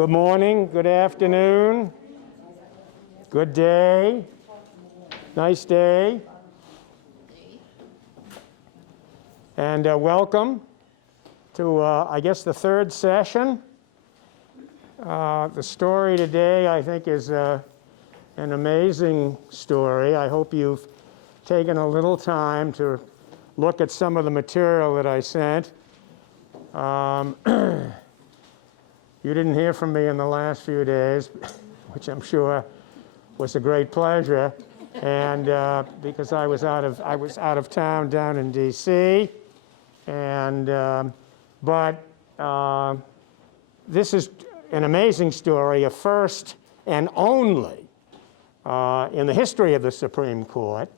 Good morning, good afternoon, good day, nice day, and welcome to, I guess, the third session. The story today, I think, is an amazing story. I hope you've taken a little time to look at some of the material that I sent. You didn't hear from me in the last few days, which I'm sure was a great pleasure, and because I was out of town down in D.C. And but this is an amazing story, a first and only in the history of the Supreme Court.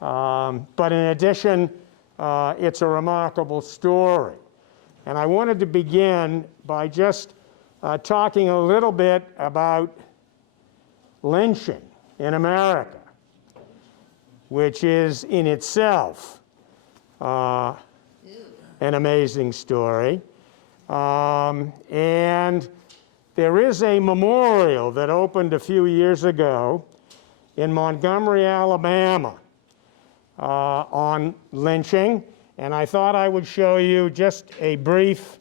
But in addition, it's a remarkable story. And I wanted to begin by just talking a little bit about lynching in America, which is in itself an amazing story. And there is a memorial that opened a few years ago in Montgomery, Alabama, on lynching. And I thought I would show you just a brief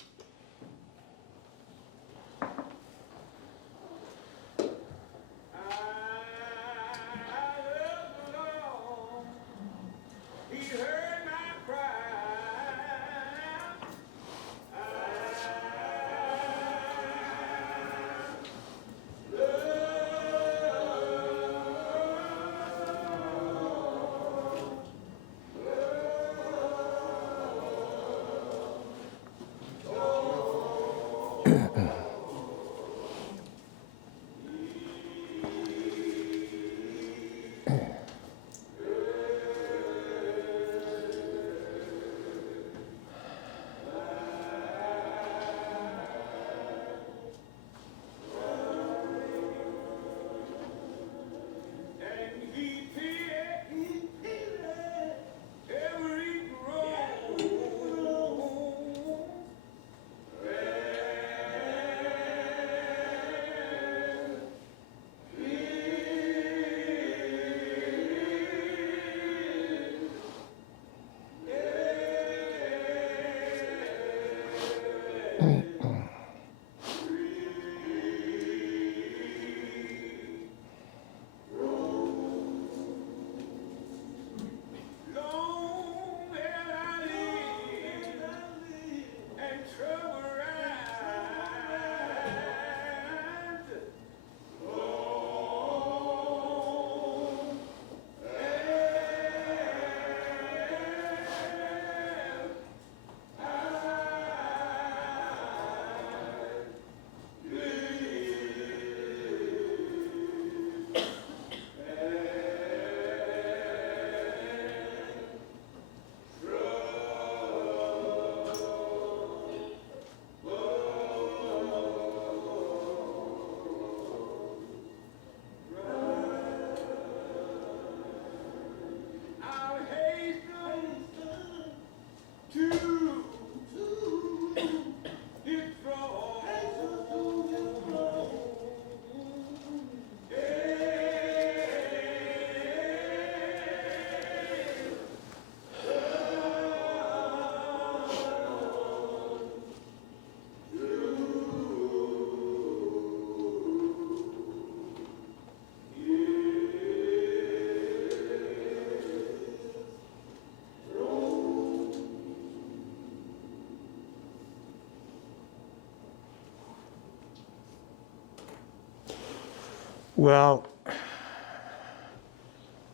Well,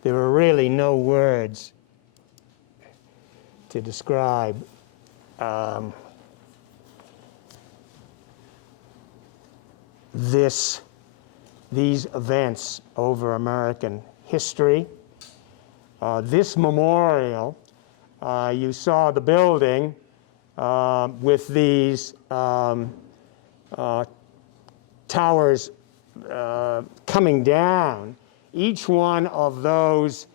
there are really no words to describe these events over American history. This memorial, you saw the building with these towers coming down. Each one of those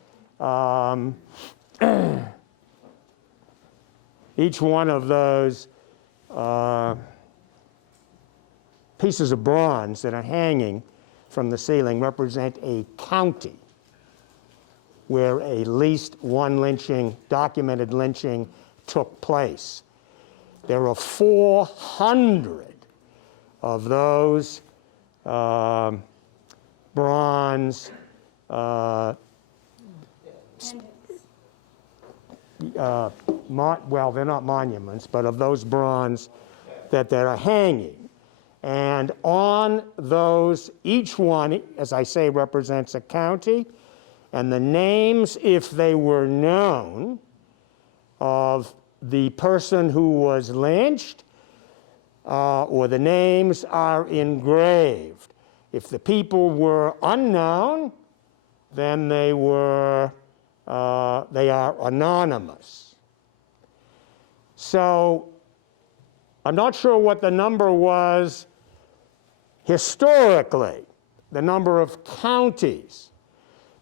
pieces of bronze that are hanging from the ceiling represent a county where at least one lynching, documented lynching, took place. There are 400 of those bronze well, they're not monuments, but of those bronze that are hanging. And on those, each one, as I say, represents a county, and the names, if they were known, of the person who was lynched, or the names are engraved. If the people were unknown, then they are anonymous. So I'm not sure what the number was historically, the number of counties.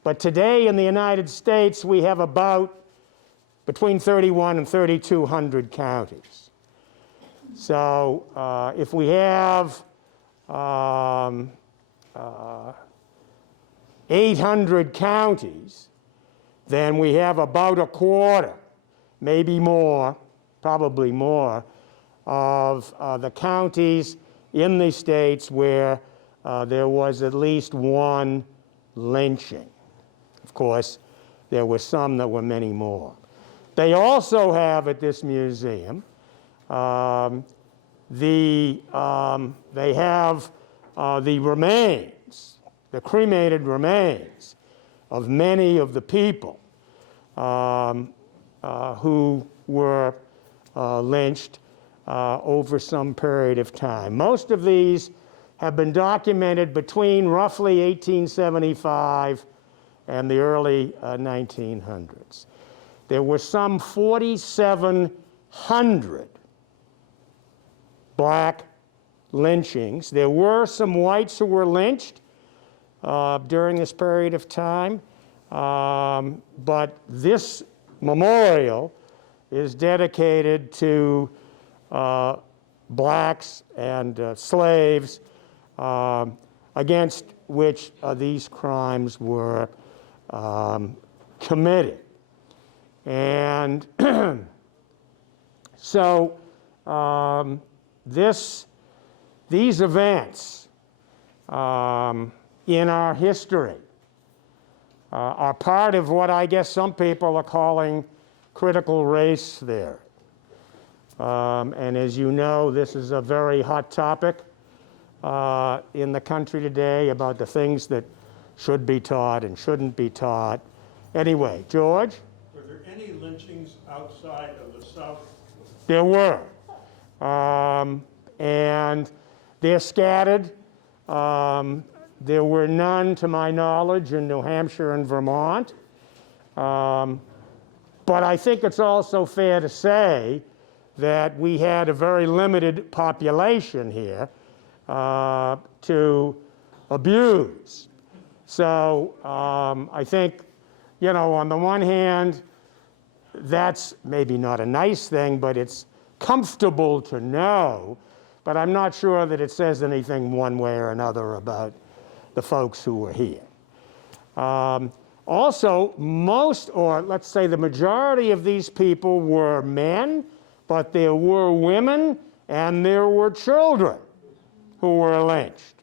But today in the United States, we have about between 31 and 3,200 counties. So if we have 800 counties, then we have about a quarter, maybe more, probably more, of the counties in the states where there was at least one lynching. Of course, there were some that were many more. They also have at this museum, they have the remains, the cremated remains of many of the people who were lynched over some period of time. Most of these have been documented between roughly 1875 and the early 1900s. There were some 4,700 black lynchings. There were some whites who were lynched during this period of time, but this memorial is dedicated to blacks and slaves against which these crimes were committed. And so these events in our history are part of what I guess some people are calling critical race theory. And as you know, this is a very hot topic in the country today about the things that should be taught and shouldn't be taught. Anyway, George? Were there any lynchings outside of the South? There were. And they're scattered. There were none, to my knowledge, in New Hampshire and Vermont. But I think it's also fair to say that we had a very limited population here to abuse. So I think, you know, on the one hand, that's maybe not a nice thing, but it's comfortable to know. But I'm not sure that it says anything one way or another about the folks who were here. Also, most, or let's say the majority of these people were men, but there were women and there were children who were lynched.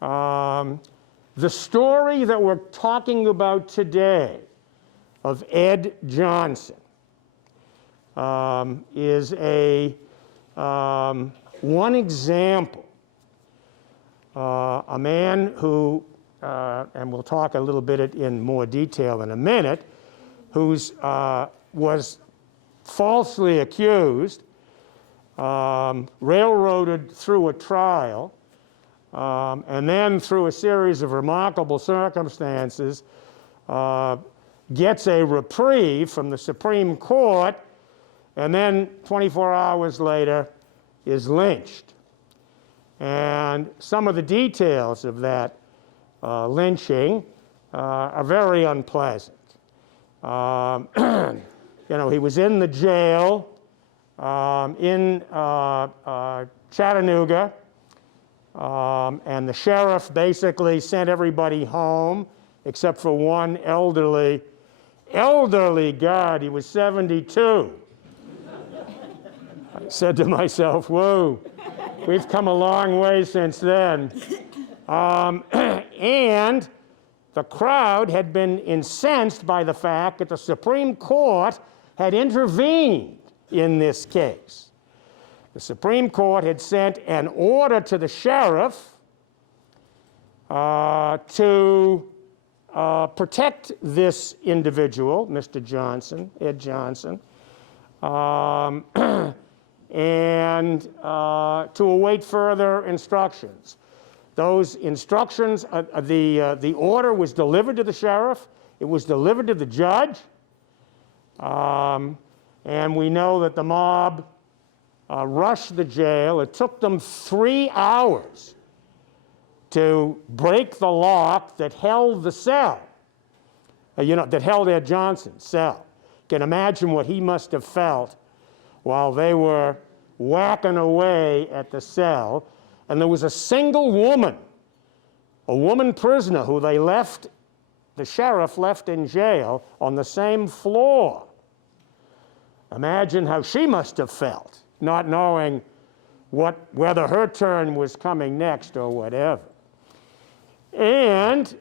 The story that we're talking about today of Ed.Johnson is one example. A man who, and we'll talk a little bit in more detail in a minute, who was falsely accused, railroaded through a trial, and then through a series of remarkable circumstances, gets a reprieve from the Supreme Court, and then 24 hours later is lynched. And some of the details of that lynching are very unpleasant. You know, he was in the jail in Chattanooga, And the sheriff basically sent everybody home except for one elderly guard. He was 72. I said to myself, whoa, we've come a long way since then. And the crowd had been incensed by the fact that the Supreme Court had intervened in this case. The Supreme Court had sent an order to the sheriff to protect this individual, Mr. Johnson, Ed.Johnson, and to await further instructions. Those instructions, the order was delivered to the sheriff, it was delivered to the judge, and we know that the mob rushed the jail. It took them 3 hours to break the lock that held the cell, that held Ed.Johnson's cell. You can imagine what he must have felt while they were whacking away at the cell. And there was a single woman, a woman prisoner who the sheriff left in jail on the same floor. Imagine how she must have felt, not knowing whether her turn was coming next or whatever. And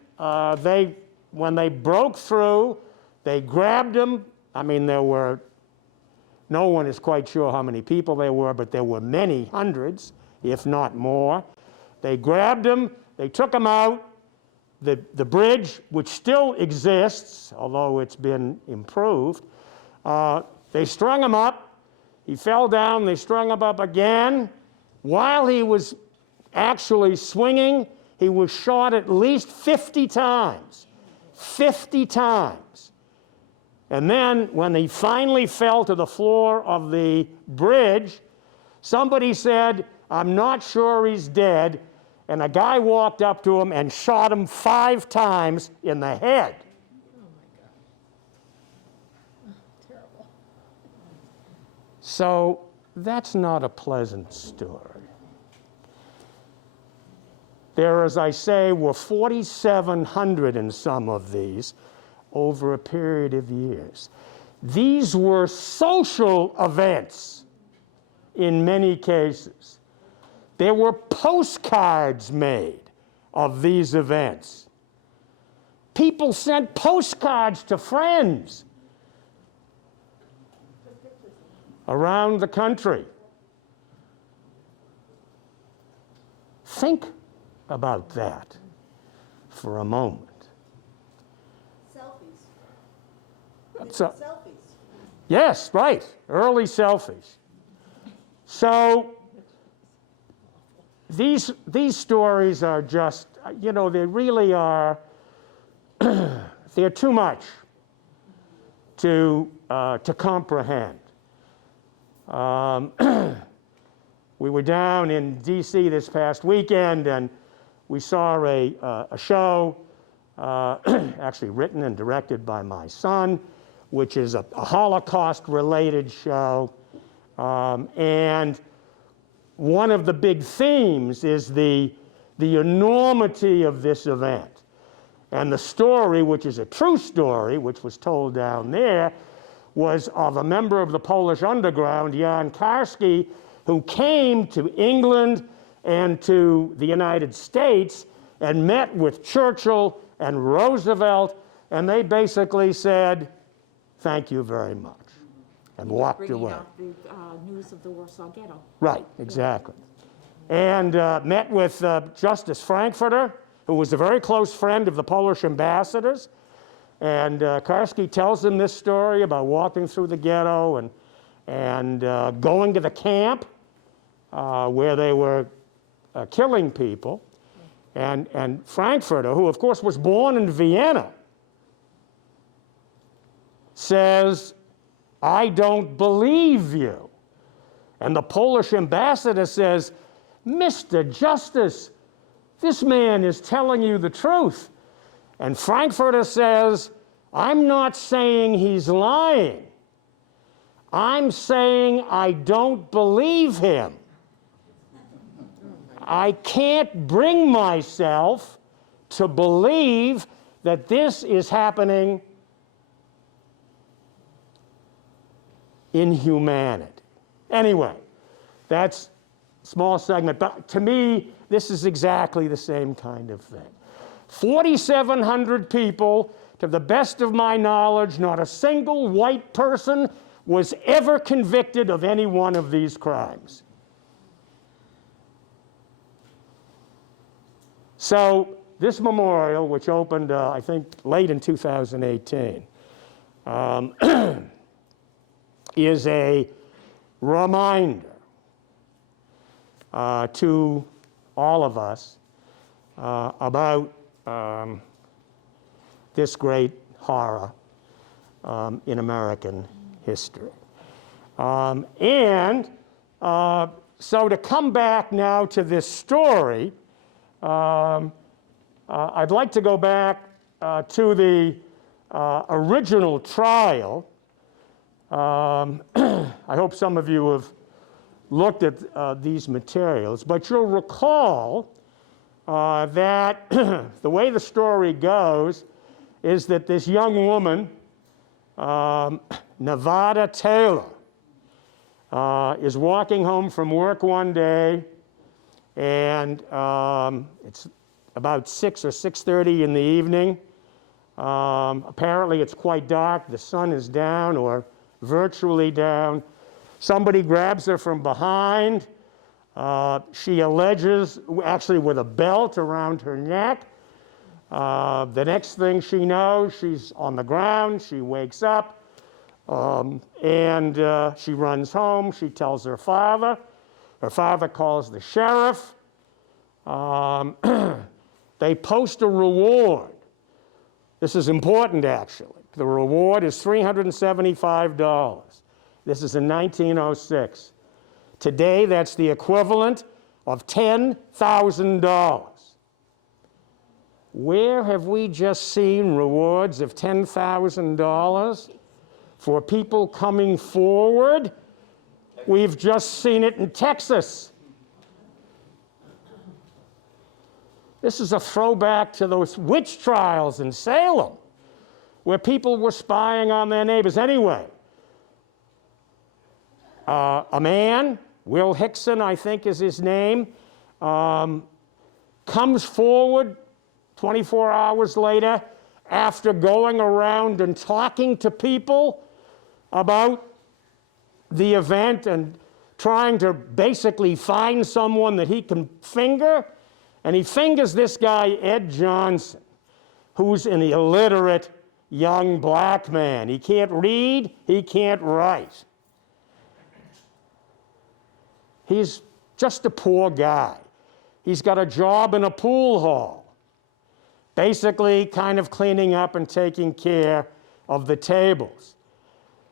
when they broke through, they grabbed him. I mean, no one is quite sure how many people there were, but there were many hundreds, if not more. They grabbed him, they took him out. The bridge, which still exists, although it's been improved, they strung him up. He fell down, they strung him up again. While he was actually swinging, he was shot at least 50 times. 50 times. And then when he finally fell to the floor of the bridge, somebody said, "I'm not sure he's dead." And a guy walked up to him and shot him 5 times in the head. Oh my God. Oh, terrible. So that's not a pleasant story. There, as I say, were 4,700 in some of these over a period of years. These were social events in many cases. There were postcards made of these events. People sent postcards to friends around the country. Think about that for a moment. Selfies. Yes, right, early selfies. So these stories are just, they really are, they're too much to comprehend. We were down in D.C. this past weekend, and we saw a show actually written and directed by my son, which is a Holocaust-related show. And one of the big themes is the enormity of this event. And the story, which is a true story, which was told down there, was of a member of the Polish underground, Jan Karski, who came to England and to the United States and met with Churchill and Roosevelt, and they basically said, "Thank you very much," and walked away. Bringing out the news of the Warsaw Ghetto. Right, exactly. And met with Justice Frankfurter, who was a very close friend of the Polish ambassadors. And Karski tells him this story about walking through the ghetto and going to the camp where they were killing people. And Frankfurter, who of course was born in Vienna, says, "I don't believe you." And the Polish ambassador says, "Mr. Justice, this man is telling you the truth." And Frankfurter says, "I'm not saying he's lying. I'm saying I don't believe him." I can't bring myself to believe that this is happening in humanity. Anyway, that's a small segment, but to me, this is exactly the same kind of thing. 4,700 people, to the best of my knowledge, not a single white person was ever convicted of any one of these crimes. So this memorial, which opened, I think, late in 2018, is a reminder to all of us about this great horror in American history. So to come back now to this story, I'd like to go back to the original trial. I hope some of you have looked at these materials, but you'll recall that the way the story goes is that this young woman, Nevada Taylor, is walking home from work one day, and it's about 6 or 6:30 in the evening. Apparently it's quite dark. The sun is down or virtually down. Somebody grabs her from behind. She alleges, actually with a belt around her neck. The next thing she knows, she's on the ground. She wakes up, and she runs home. She tells her father. Her father calls the sheriff. They post a reward. This is important, actually. The reward is $375. This is in 1906. Today, that's the equivalent of $10,000. Where have we just seen rewards of $10,000 for people coming forward? We've just seen it in Texas. This is a throwback to those witch trials in Salem, where people were spying on their neighbors. Anyway, a man, Will Hickson, I think is his name, comes forward 24 hours later after going around and talking to people about the event and trying to basically find someone that he can finger. And he fingers this guy, Ed.Johnson, who's an illiterate young black man. He can't read, he can't write. He's just a poor guy. He's got a job in a pool hall, basically kind of cleaning up and taking care of the tables.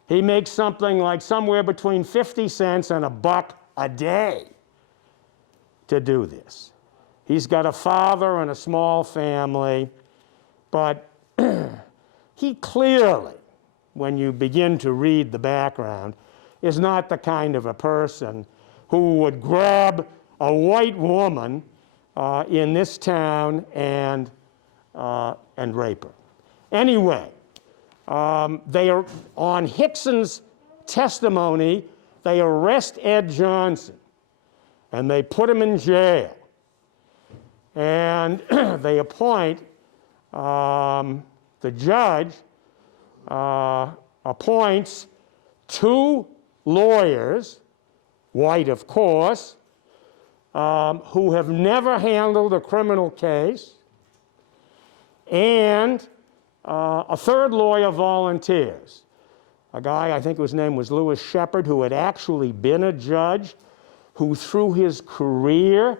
He makes something like somewhere between 50 cents and $1 a day to do this. He's got a father and a small family, but he clearly, when you begin to read the background, is not the kind of a person who would grab a white woman in this town and rape her. Anyway, they are on Hickson's testimony. They arrest Ed.Johnson and they put him in jail. And they appoint, the judge appoints 2 lawyers, white of course, who have never handled a criminal case, and a 3rd lawyer volunteers. A guy, I think his name was Lewis Shepard, who had actually been a judge, who through his career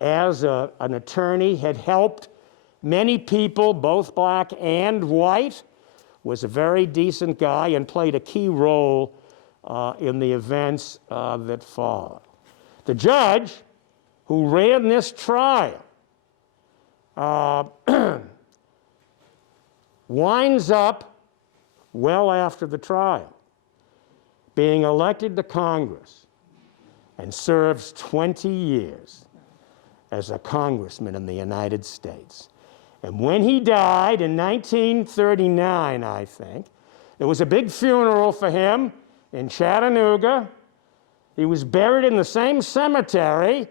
as an attorney had helped many people, both black and white, was a very decent guy and played a key role in the events that followed. The judge who ran this trial winds up, well after the trial, being elected to Congress and serves 20 years. as a congressman in the United States. And when he died in 1939, I think, there was a big funeral for him in Chattanooga. He was buried in the same cemetery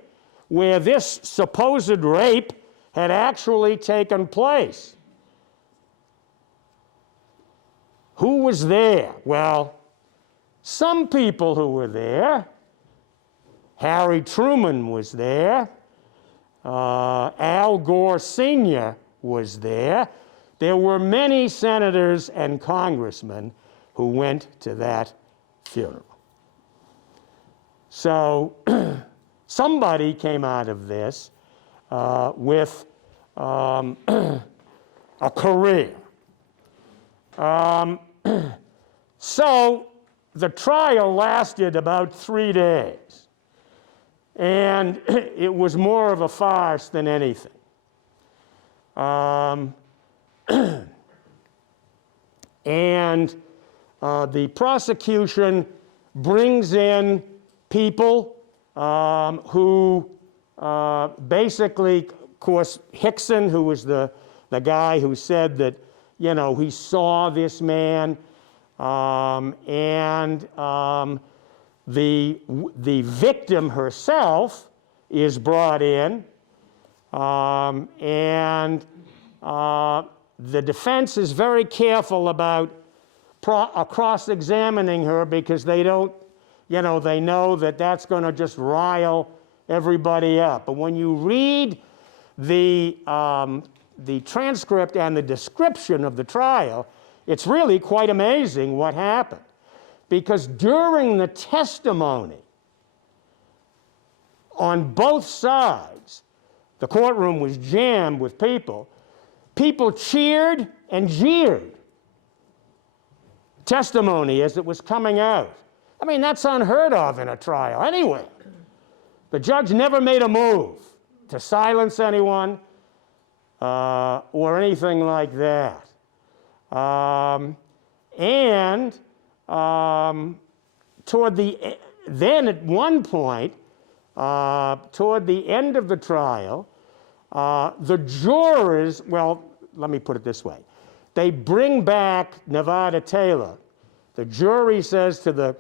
where this supposed rape had actually taken place. Who was there? Well, some people who were there. Harry Truman was there. Al Gore Sr. was there. There were many senators and congressmen who went to that funeral. So somebody came out of this with a career. So the trial lasted about 3 days, and it was more of a farce than anything. And the prosecution brings in people who basically, of course, Hickson, who was the guy who said that, you know, he saw this man, and the victim herself is brought in, and the defense is very careful about cross-examining her because they don't, you know, they know that that's going to just rile everybody up. But when you read the transcript and the description of the trial, it's really quite amazing what happened. Because during the testimony on both sides, the courtroom was jammed with people. People cheered and jeered testimony as it was coming out. I mean, that's unheard of in a trial anyway. The judge never made a move to silence anyone or anything like that. Then at one point, toward the end of the trial, the jurors, well, let me put it this way. They bring back Nevada Taylor. The jury says to the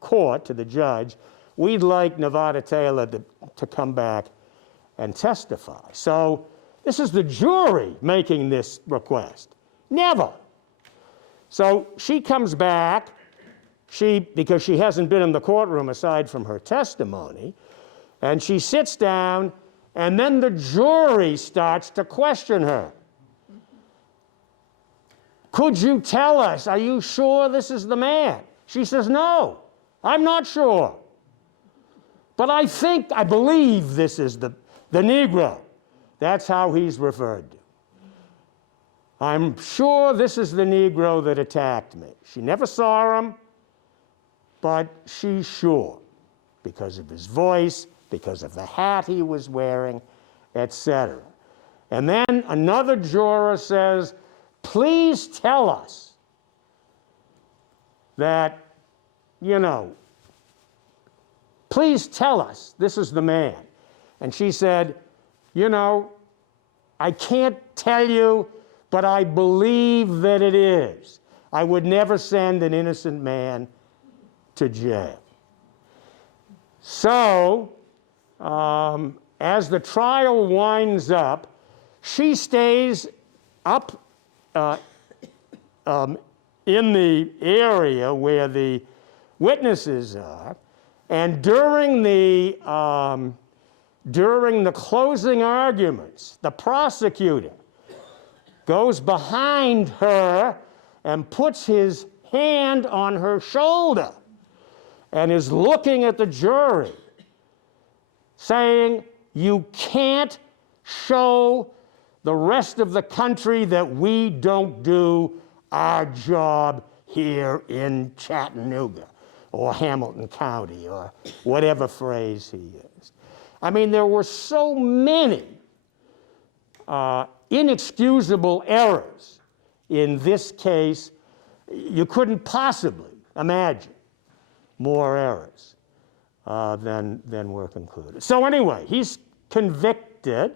court, to the judge, we'd like Nevada Taylor to come back and testify. So this is the jury making this request. Never. So she comes back, because she hasn't been in the courtroom aside from her testimony, and she sits down, and then the jury starts to question her. Could you tell us, are you sure this is the man? She says, no, I'm not sure. But I believe this is the Negro. That's how he's referred to. I'm sure this is the Negro that attacked me. She never saw him, but she's sure because of his voice, because of the hat he was wearing, etc. And then another juror says, please tell us that, you know, please tell us this is the man. And she said, you know, I can't tell you, but I believe that it is. I would never send an innocent man to jail. So, as the trial winds up, she stays up in the area where the witnesses are, and during the closing arguments, the prosecutor goes behind her and puts his hand on her shoulder and is looking at the jury, saying, you can't show the rest of the country that we don't do our job here in Chattanooga or Hamilton County or whatever phrase he used. I mean, there were so many inexcusable errors in this case, you couldn't possibly imagine more errors than were concluded. So anyway, he's convicted,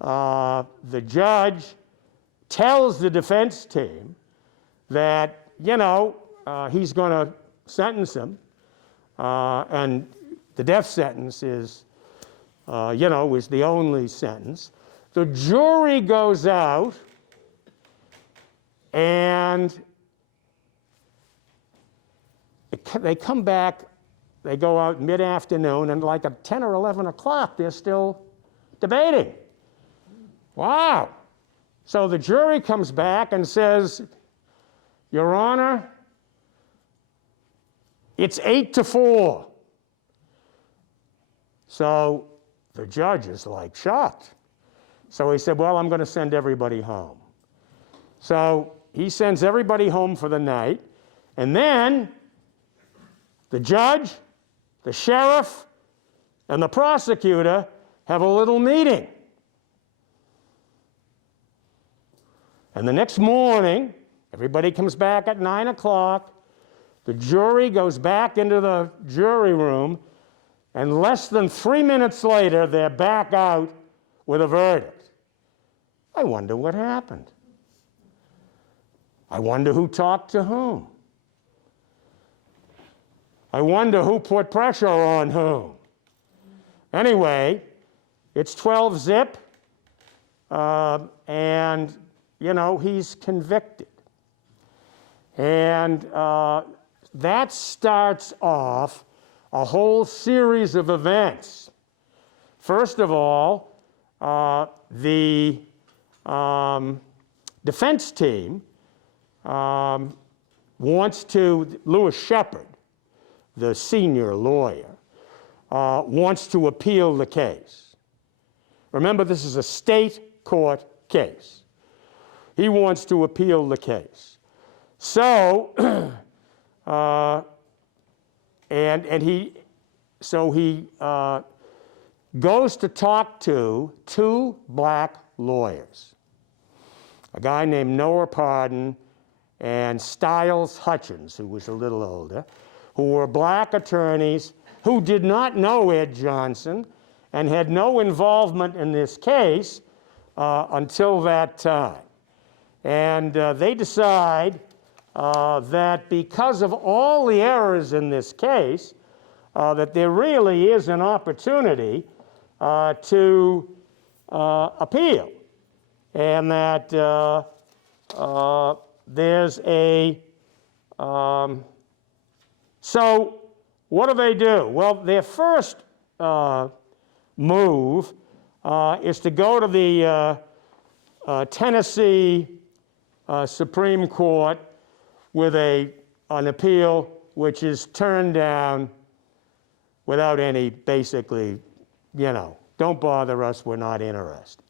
the judge tells the defense team that, he's going to sentence him, and the death sentence is the only sentence. The jury goes out and they come back, they go out mid-afternoon, and like at 10 or 11 o'clock, they're still debating. Wow. So the jury comes back and says, Your Honor, it's 8-4. So the judge is like shocked. So he said, well, I'm going to send everybody home. So he sends everybody home for the night, and then the judge, the sheriff, and the prosecutor have a little meeting. And the next morning, everybody comes back at 9 o'clock. The jury goes back into the jury room, and less than 3 minutes later, they're back out with a verdict. I wonder what happened. I wonder who talked to whom. I wonder who put pressure on whom. Anyway, it's 12-zip, and, he's convicted. And that starts off a whole series of events. First of all, the defense team wants to, Louis Shepard, the senior lawyer, wants to appeal the case. Remember, this is a state court case. He wants to appeal the case. So, he goes to talk to two black lawyers, a guy named Noah Pardon and Stiles Hutchins, who was a little older, who were black attorneys who did not know Ed.Johnson and had no involvement in this case until that time. And they decide that because of all the errors in this case, that there really is an opportunity to appeal, and that there's a... So what do? Well, their first move is to go to the Tennessee Supreme Court with an appeal which is turned down without any, basically, don't bother us, we're not interested.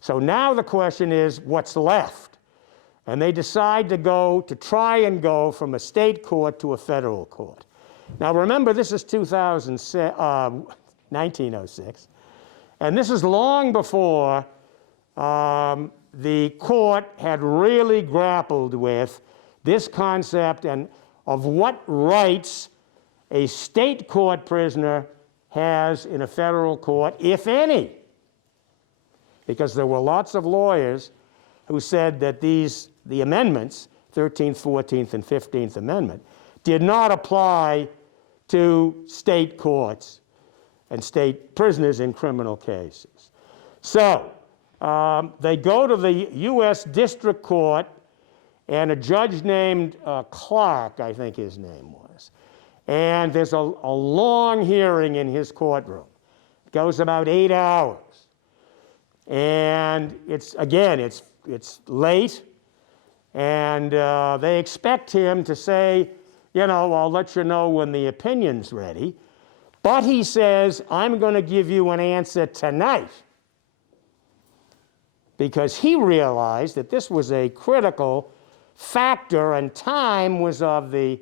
So now the question is, what's left? And they decide to try and go from a state court to a federal court. Now remember, this is 1906, and this is long before the court had really grappled with this concept and of what rights a state court prisoner has in a federal court, if any. Because there were lots of lawyers who said that the amendments, 13th, 14th, and 15th Amendment, did not apply to state courts and state prisoners in criminal cases. So they go to the U.S. District Court, and a judge named Clark, I think his name was, and there's a long hearing in his courtroom. It goes about 8 hours. And it's late, and they expect him to say, I'll let you know when the opinion's ready. But he says, I'm going to give you an answer tonight, because he realized that this was a critical factor and time was of the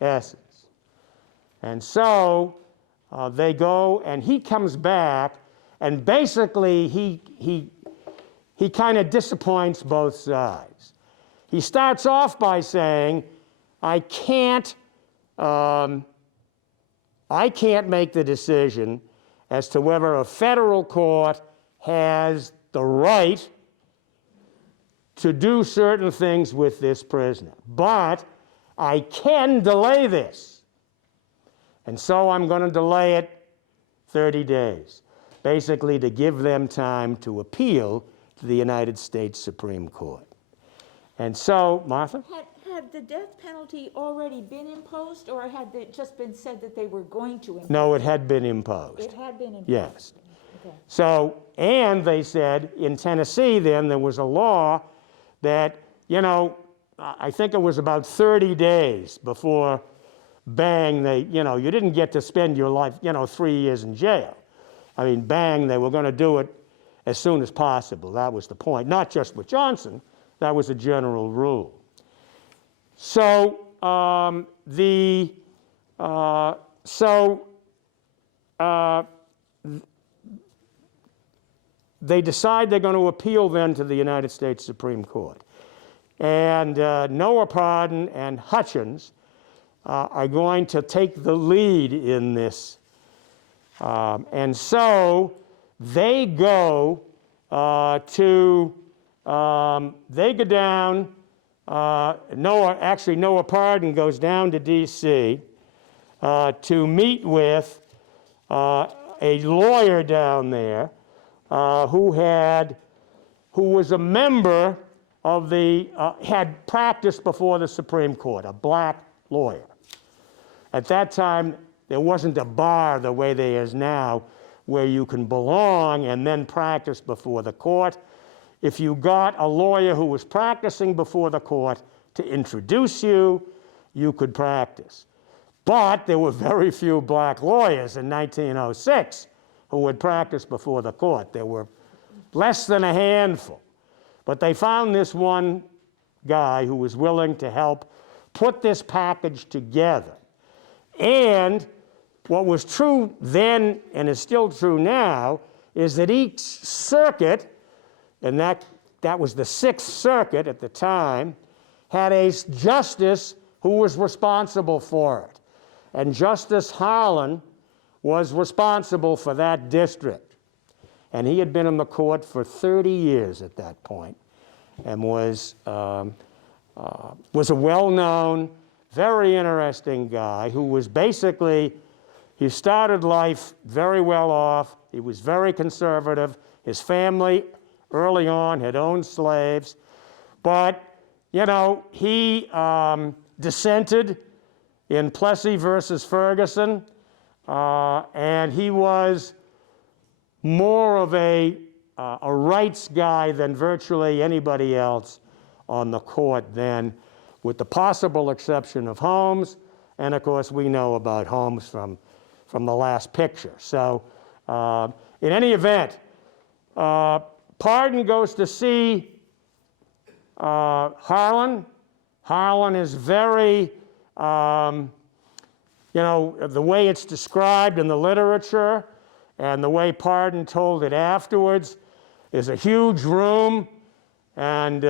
essence. And so they go, and he comes back, and basically he kind of disappoints both sides. He starts off by saying, I can't make the decision as to whether a federal court has the right to do certain things with this prisoner. But I can delay this. And so I'm going to delay it 30 days, basically to give them time to appeal to the United States Supreme Court. And so, Martha? Had the death penalty already been imposed, or had it just been said that they were going to impose? No, it had been imposed. It had been imposed? Yes. Okay. So, and they said in Tennessee then there was a law that, you know, I think it was about 30 days before bang, you didn't get to spend your life, 3 years in jail. I mean, bang, they were going to do it as soon as possible. That was the point. Not just with Johnson, that was a general rule. So they decide they're going to appeal then to the United States Supreme Court. And Noah Pardon and Hutchins are going to take the lead in this. And so they go down, Noah Pardon goes down to D.C. To meet with a lawyer down there who was a member of had practiced before the Supreme Court, a black lawyer. At that time, there wasn't a bar the way there is now, where you can belong and then practice before the court. If you got a lawyer who was practicing before the court to introduce you, you could practice. But there were very few black lawyers in 1906 who would practice before the court. There were less than a handful. But they found this one guy who was willing to help put this package together. And what was true then and is still true now is that each circuit, and that was the Sixth Circuit at the time, had a justice who was responsible for it. And Justice Harlan was responsible for that district. And he had been in the court for 30 years at that point, and was a well-known, very interesting guy who was basically, he started life very well off. He was very conservative. His family early on had owned slaves. But, he dissented in Plessy versus Ferguson, and he was more of a rights guy than virtually anybody else on the court then, with the possible exception of Holmes. And of course, we know about Holmes from the last picture. So in any event, Pardon goes to see Harlan. Harlan is very, the way it's described in the literature and the way Pardon told it afterwards, is a huge room, and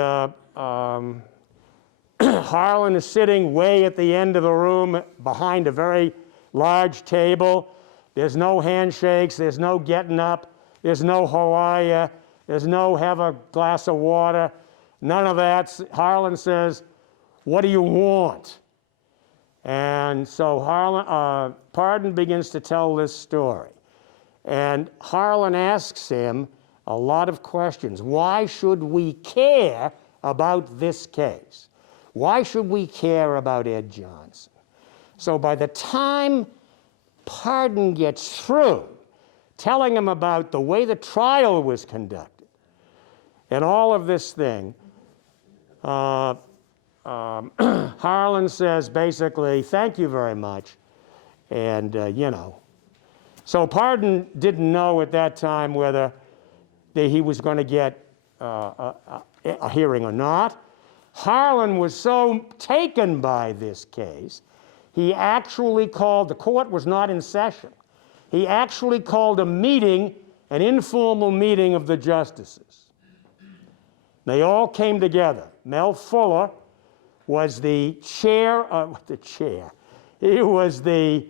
Harlan is sitting way at the end of the room behind a very large table. There's no handshakes, there's no getting up, there's no how are ya, there's no have a glass of water, none of that. Harlan says, "What do you want?" And so Pardon begins to tell this story. And Harlan asks him a lot of questions. Why should we care about this case? Why should we care about Ed.Johnson? So by the time Pardon gets through telling him about the way the trial was conducted and all of this thing, Harlan says basically, "Thank you very much," and So Pardon didn't know at that time whether he was going to get a hearing or not. Harlan was so taken by this case, he actually called, the court was not in session, he actually called a meeting, an informal meeting of the justices. They all came together. Mel Fuller was the chair, he was the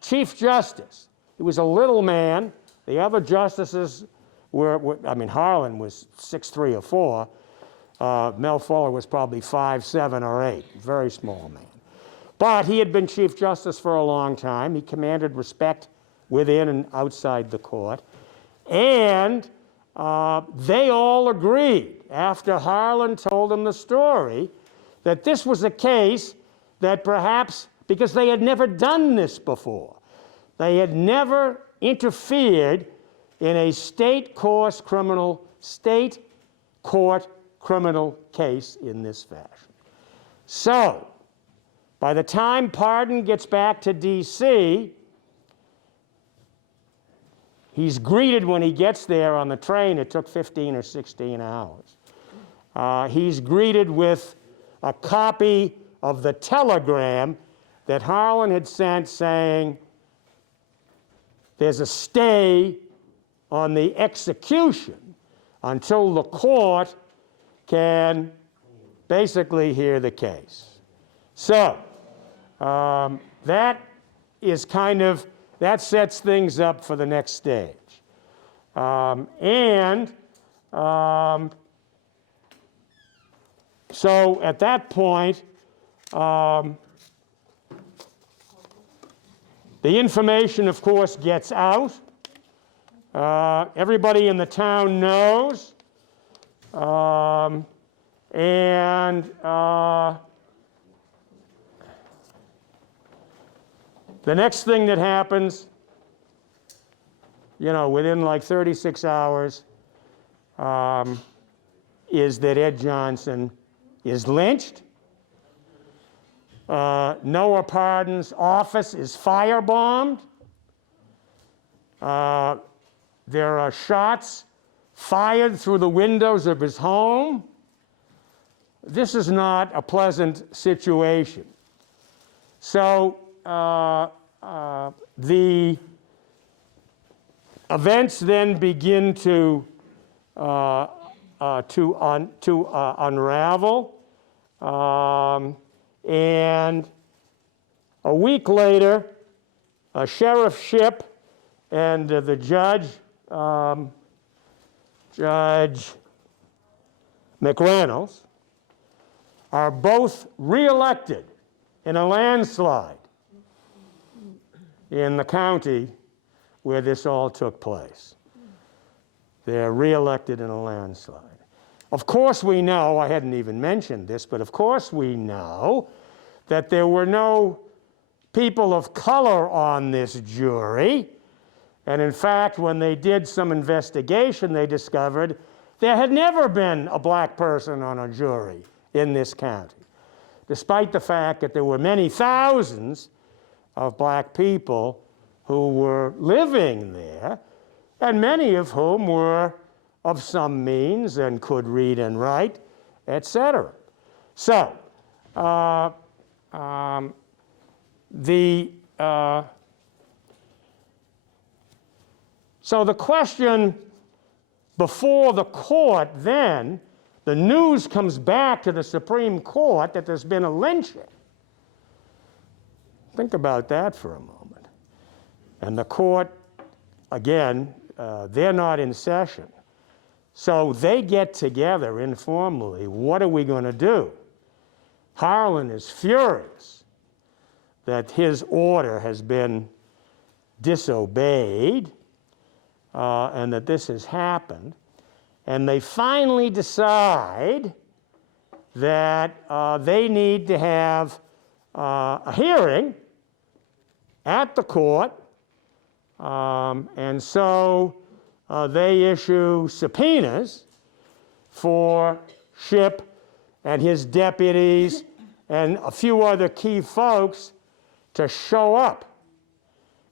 Chief Justice. He was a little man. The other justices Harlan was 6'3" or 4. Mel Fuller was probably 5'7" or 8, very small man. But he had been Chief Justice for a long time. He commanded respect within and outside the court. And they all agreed, after Harlan told them the story, that this was a case that perhaps, because they had never done this before, they had never interfered in a state court criminal case in this fashion. So, by the time Pardon gets back to D.C., he's greeted when he gets there on the train. It took 15 or 16 hours. He's greeted with a copy of the telegram that Harlan had sent saying there's a stay on the execution until the court can basically hear the case. So that is that sets things up for the next stage. So at that point, the information, of course, gets out. Everybody in the town knows. The next thing that happens, within like 36 hours, is that Ed.Johnson is lynched. Noah Pardon's office is firebombed. There are shots fired through the windows of his home. This is not a pleasant situation. So the events then begin to unravel, and a week later, Sheriff Shipp and the judge, Judge McReynolds, are both reelected in a landslide in the county where this all took place. They're reelected in a landslide. Of course we know, I hadn't even mentioned this, but of course we know that there were no people of color on this jury. And in fact, when they did some investigation, they discovered there had never been a black person on a jury in this county, despite the fact that there were many thousands of black people who were living there, and many of whom were of some means and could read and write, etc. So, so the question before the court then, the news comes back to the Supreme Court that there's been a lynching. Think about that for a moment. And the court, again, they're not in session. So they get together informally. What are we going to do? Harlan is furious that his order has been disobeyed and that this has happened. And they finally decide that they need to have a hearing at the court. And so they issue subpoenas for Shipp and his deputies and a few other key folks to show up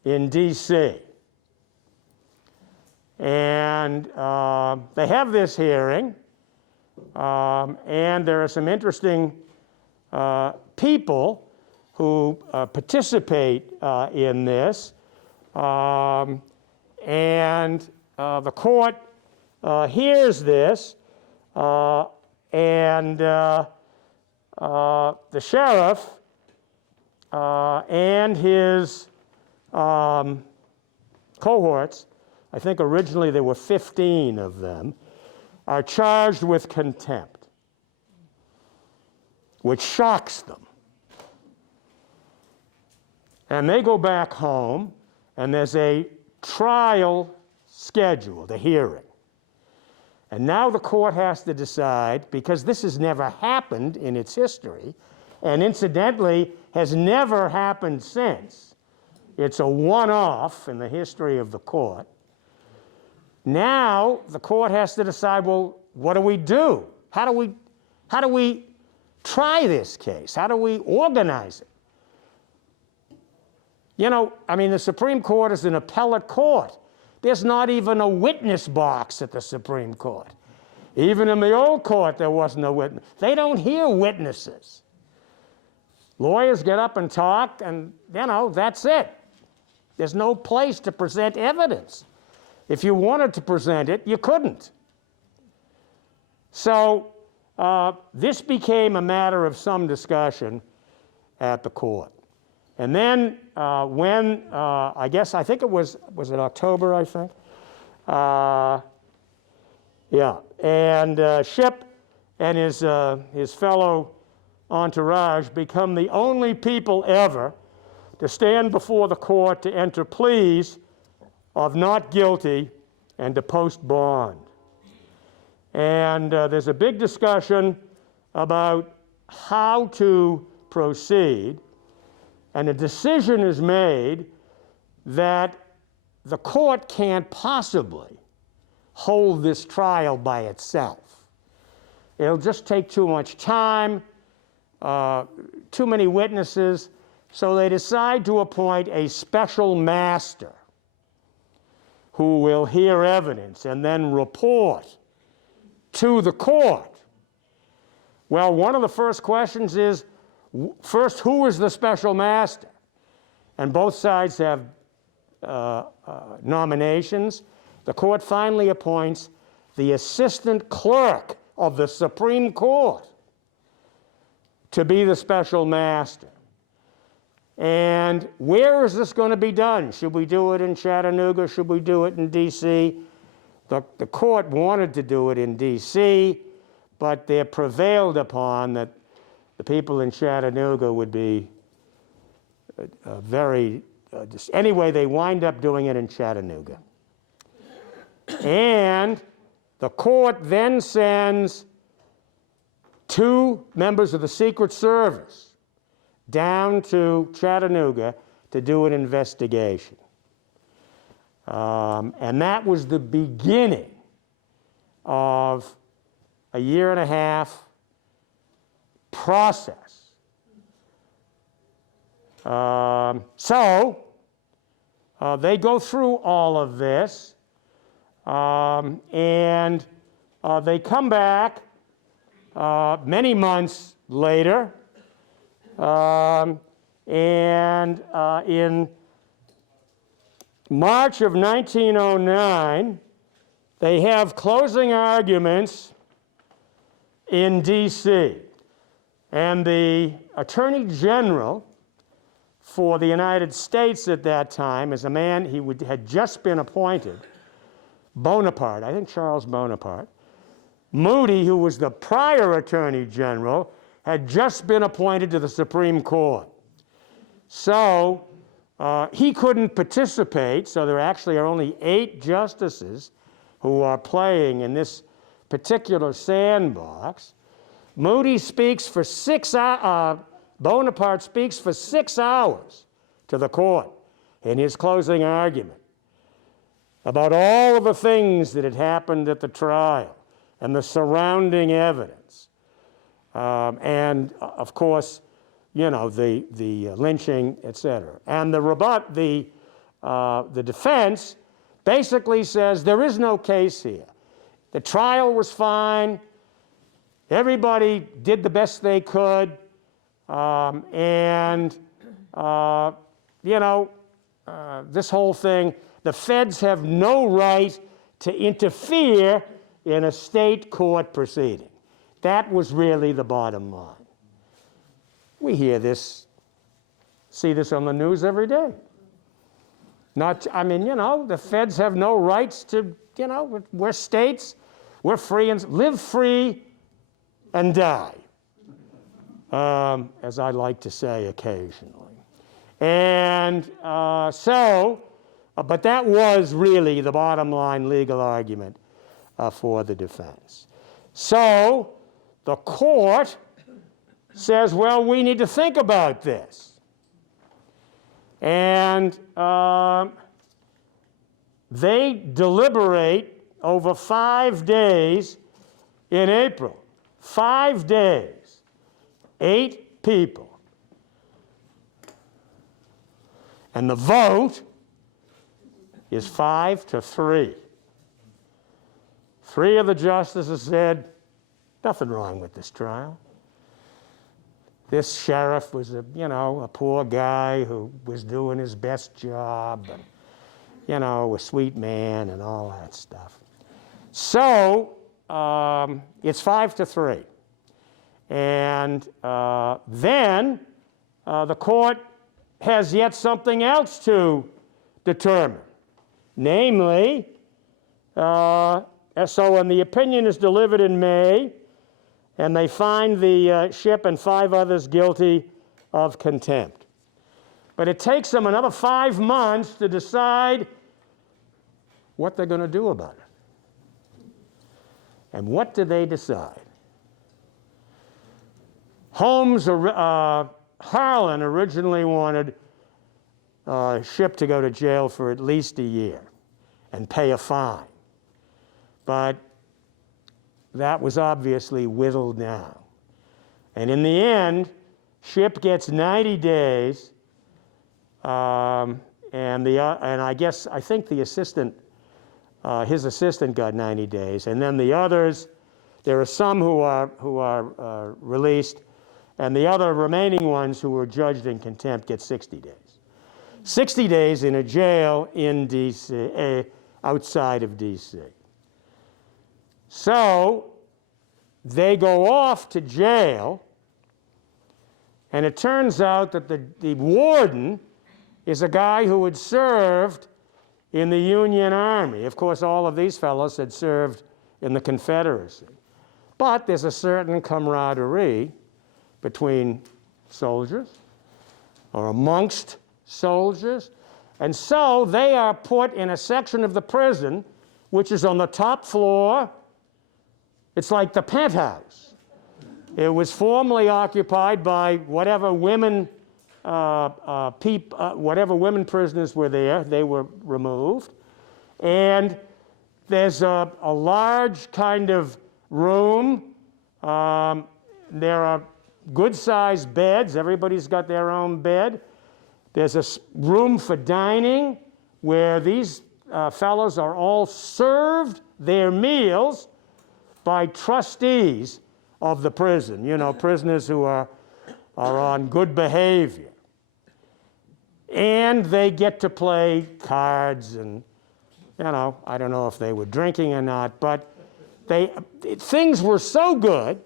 in D.C. And they have this hearing, and there are some interesting people who participate in this. And the court hears this, and the sheriff and his cohorts, I think originally there were 15 of them, are charged with contempt, which shocks them. And they go back home, and there's a trial scheduled, a hearing. And now the court has to decide, because this has never happened in its history, and incidentally has never happened since. It's a one-off in the history of the court. Now the court has to decide, well, what do we do? How do we try this case? How do we organize it? You know, I mean, the Supreme Court is an appellate court. There's not even a witness box at the Supreme Court. Even in the old court, there wasn't a witness. They don't hear witnesses. Lawyers get up and talk, and, you know, that's it. There's no place to present evidence. If you wanted to present it, you couldn't. So this became a matter of some discussion at the court. And then when, I think it was it October, I think? Yeah, and Shipp and his fellow entourage become the only people ever to stand before the court to enter pleas of not guilty and to post bond. And there's a big discussion about how to proceed, and a decision is made that the court can't possibly hold this trial by itself. It'll just take too much time, too many witnesses, so they decide to appoint a special master who will hear evidence and then report to the court. Well, one of the first questions is, first, who is the special master? And both sides have nominations. The court finally appoints the assistant clerk of the Supreme Court to be the special master. And where is this going to be done? Should we do it in Chattanooga? Should we do it in D.C.? The court wanted to do it in D.C., but they prevailed upon that the people in Chattanooga would be anyway, they wind up doing it in Chattanooga. And the court then sends 2 members of the Secret Service down to Chattanooga to do an investigation. And that was the beginning of a 1.5-year process. So they go through all of this, and they come back many months later, and in March of 1909, they have closing arguments in D.C. And the Attorney General for the United States at that time is a man, had just been appointed, Bonaparte, I think Charles Bonaparte. Moody, who was the prior Attorney General, had just been appointed to the Supreme Court. So he couldn't participate, so there actually are only 8 justices who are playing in this particular sandbox. Moody speaks for 6 hours, Bonaparte speaks for 6 hours to the court in his closing argument about all of the things that had happened at the trial and the surrounding evidence. And of course, you know, the lynching, etc. And the defense basically says there is no case here. The trial was fine. Everybody did the best they could. This whole thing, the feds have no right to interfere in a state court proceeding. That was really the bottom line. We hear this, see this on the news every day. I mean, you know, the feds have no rights to, you know, we're states, we're free and live free and die, as I like to say occasionally. And but that was really the bottom line legal argument for the defense. So the court says, well, we need to think about this. And they deliberate over 5 days in April. 5 days, 8 people. And the vote is 5-3. 3 of the justices said, nothing wrong with this trial. This sheriff was a poor guy who was doing his best job, and, a sweet man and all that stuff. So it's 5-3. And then the court has yet something else to determine. Namely, so when the opinion is delivered in May, and they find the Shipp and 5 others guilty of contempt. But it takes them another 5 months to decide what they're going to do about it. And what do they decide? Harlan originally wanted Shipp to go to jail for at least a year and pay a fine. But that was obviously whittled down. And in the end, Shipp gets 90 days, and I think the assistant, his assistant got 90 days, and then the others, there are some who are released, and the other remaining ones who were judged in contempt get 60 days. 60 days in a jail in D.C., outside of D.C. So they go off to jail, and it turns out that the warden is a guy who had served in the Union Army. Of course, all of these fellows had served in the Confederacy. But there's a certain camaraderie between soldiers or amongst soldiers. And so they are put in a section of the prison which is on the top floor. It's like the penthouse. It was formerly occupied by whatever women prisoners were there. They were removed. And there's a large kind of room. There are good-sized beds. Everybody's got their own bed. There's a room for dining where these fellows are all served their meals by trustees of the prison, prisoners who are on good behavior. And they get to play cards and, I don't know if they were drinking or not, but things were so good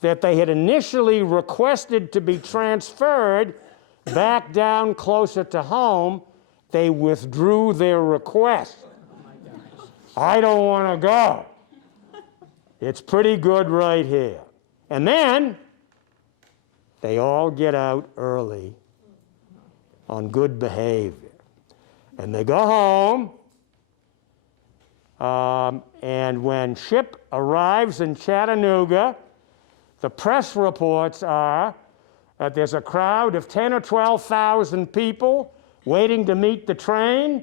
that they had initially requested to be transferred back down closer to home. They withdrew their request. I don't want to go. It's pretty good right here. And then they all get out early on good behavior. And they go home, and when Shipp arrives in Chattanooga, the press reports are that there's a crowd of 10,000 or 12,000 people waiting to meet the train.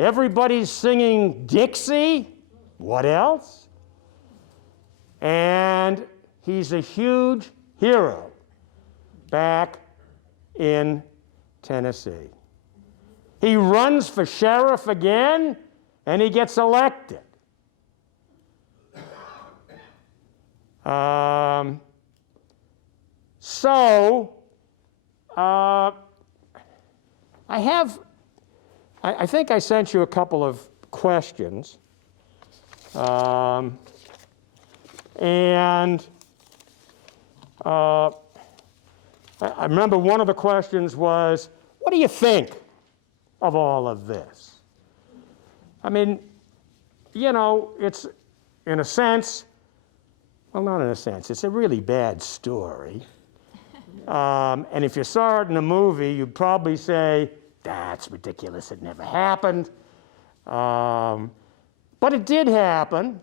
Everybody's singing Dixie. What else? And he's a huge hero back in Tennessee. He runs for sheriff again, and he gets elected. I think I sent you a couple of questions. I remember one of the questions was, what do you think of all of this? I mean, you know, it's, in a sense, well, not in a sense, it's a really bad story. And if you saw it in a movie, you'd probably say, that's ridiculous, it never happened. But it did happen.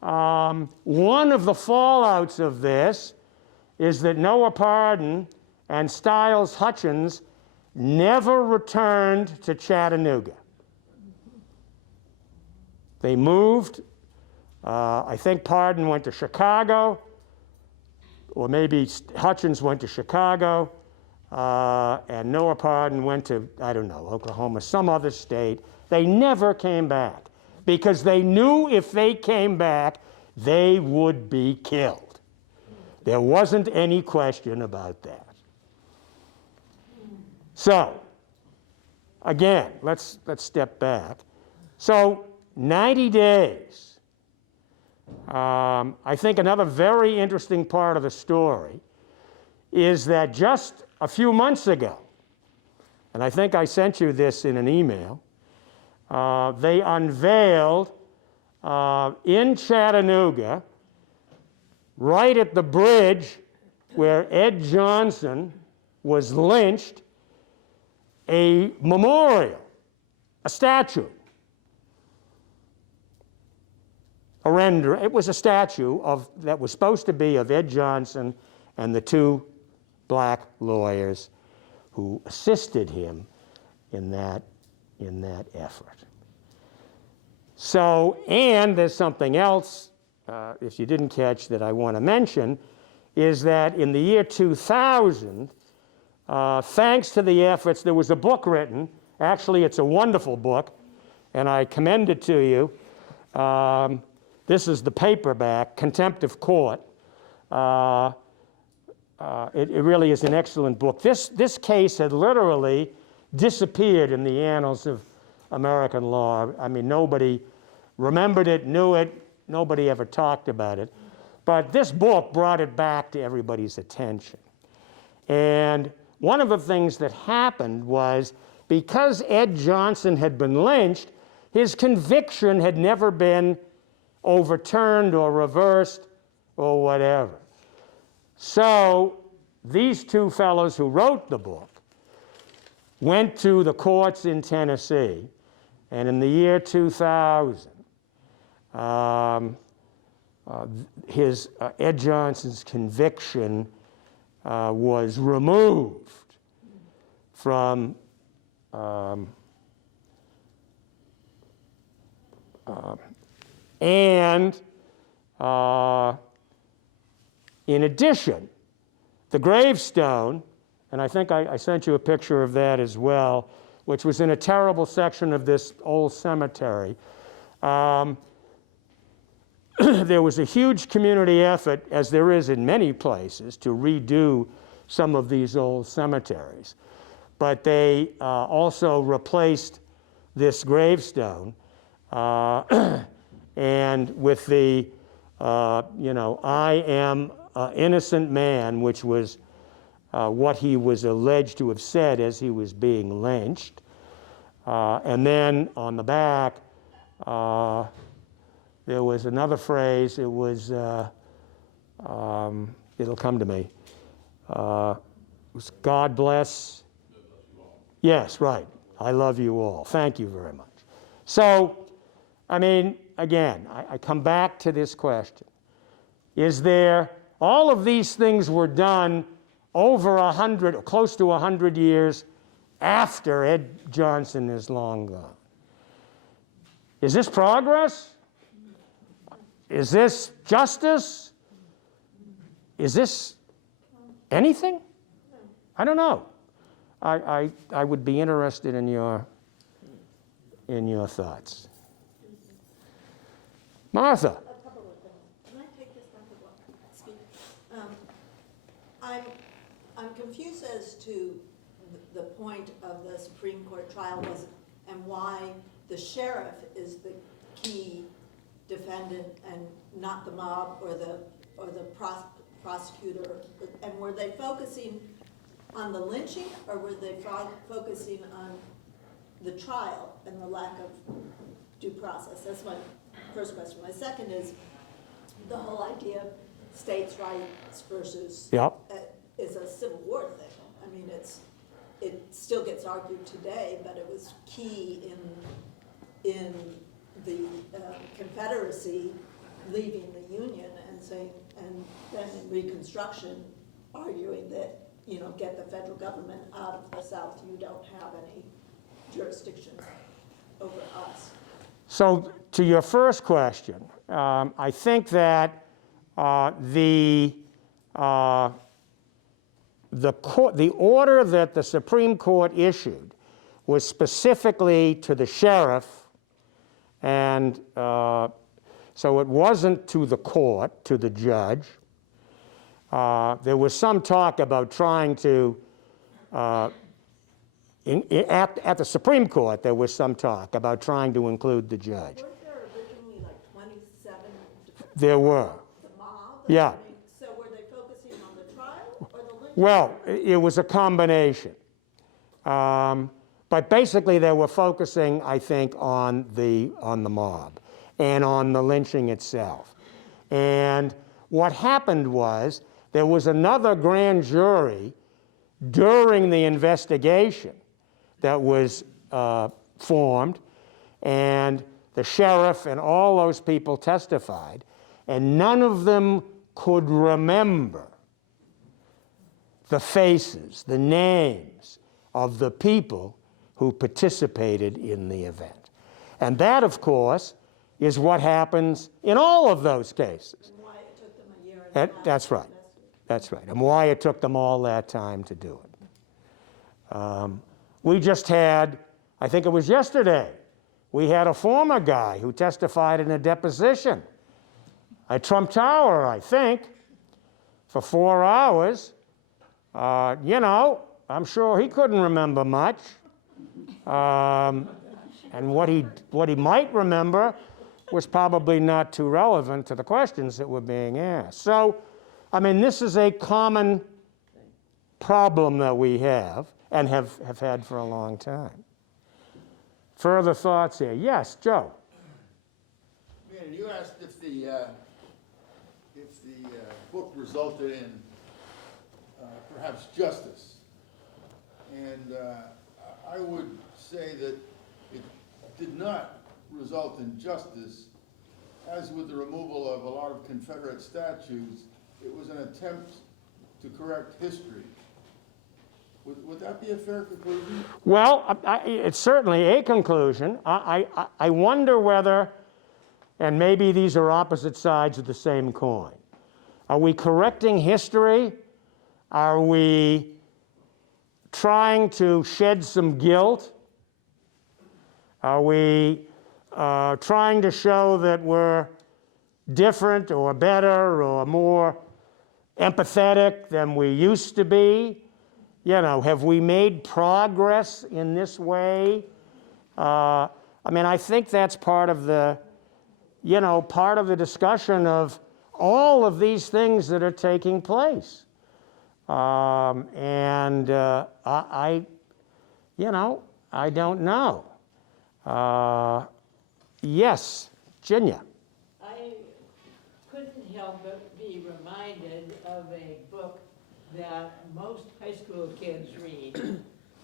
One of the fallouts of this is that Noah Pardon and Stiles Hutchins never returned to Chattanooga. They moved. I think Pardon went to Chicago, or maybe Hutchins went to Chicago, and Noah Pardon went to, I don't know, Oklahoma, some other state. They never came back because they knew if they came back, they would be killed. There wasn't any question about that. So, again, let's step back. So, 90 days. I think another very interesting part of the story is that just a few months ago, and I think I sent you this in an email, they unveiled in Chattanooga, right at the bridge where Ed.Johnson was lynched, a memorial, a statue. It was a statue that was supposed to be of Ed.Johnson and the two black lawyers who assisted him in that effort. So, and there's something else, if you didn't catch, that I want to mention, is that in the year 2000, thanks to the efforts, there was a book written. Actually, it's a wonderful book, and I commend it to you. This is the paperback, Contempt of Court. It really is an excellent book. This case had literally disappeared in the annals of American law. I mean, nobody remembered it, knew it, nobody ever talked about it. But this book brought it back to everybody's attention. And one of the things that happened was, because Ed.Johnson had been lynched, his conviction had never been overturned or reversed or whatever. So these two fellows who wrote the book went to the courts in Tennessee, and in the year 2000, Ed Johnson's conviction was removed from and in addition, the gravestone, and I think I sent you a picture of that as well, which was in a terrible section of this old cemetery. There was a huge community effort, as there is in many places, to redo some of these old cemeteries. But they also replaced this gravestone and with the, I am an innocent man, which was what he was alleged to have said as he was being lynched. And then on the back, there was another phrase. It was, it'll come to me. It was God bless. Yes, right. I love you all. Thank you very much. So, I mean, again, I come back to this question. Is there, all of these things were done over 100, or close to 100 years after Ed Johnson is long gone. Is this progress? Is this justice? Is this anything? I don't know. I would be interested in your thoughts. Martha. A couple of things. Can I take this back to speak? I'm confused as to the point of the Supreme Court trial was and why the sheriff is the key defendant and not the mob or the prosecutor. And were they focusing on the lynching, or were they focusing on the trial and the lack of due process? That's my first question. My second is the whole idea of states' rights versus Yep. is a Civil War thing. I mean, it still gets argued today, but it was key in the Confederacy leaving the Union and saying, and then in Reconstruction arguing that, get the federal government out of the South. You don't have any jurisdiction over us. So to your first question, I think that the order that the Supreme Court issued was specifically to the sheriff, and so it wasn't to the court, to the judge. There was some talk about trying to, at the Supreme Court, there was some talk about trying to include the judge. Weren't there originally like 27? There were. The mob? Yeah. So were they focusing on the trial or the lynching? Well, it was a combination. But basically they were focusing, I think, on the mob and on the lynching itself. And what happened was there was another grand jury during the investigation that was formed, and the sheriff and all those people testified, and none of them could remember the faces, the names of the people who participated in the event. And that, of course, is what happens in all of those cases. And why it took them a year and a half. That's right. That's right. And why it took them all that time to do it. We just had, I think it was yesterday, we had a former guy who testified in a deposition at Trump Tower, I think, for 4 hours. I'm sure he couldn't remember much. And what he might remember was probably not too relevant to the questions that were being asked. So, I mean, this is a common problem that we have and have had for a long time. Further thoughts here? Yes, Joe. Man, you asked if the book resulted in perhaps justice, and I would say that it did not result in justice. As with the removal of a lot of Confederate statues, it was an attempt to correct history. Would that be a fair conclusion? Well, it's certainly a conclusion. I wonder whether, and maybe these are opposite sides of the same coin. Are we correcting history? Are we trying to shed some guilt? Are we trying to show that we're different or better or more empathetic than we used to be? Have we made progress in this way? I mean, I think that's part of the discussion of all of these things that are taking place. I don't know. Yes, Ginya. I couldn't help but be reminded of a book that most high school kids read,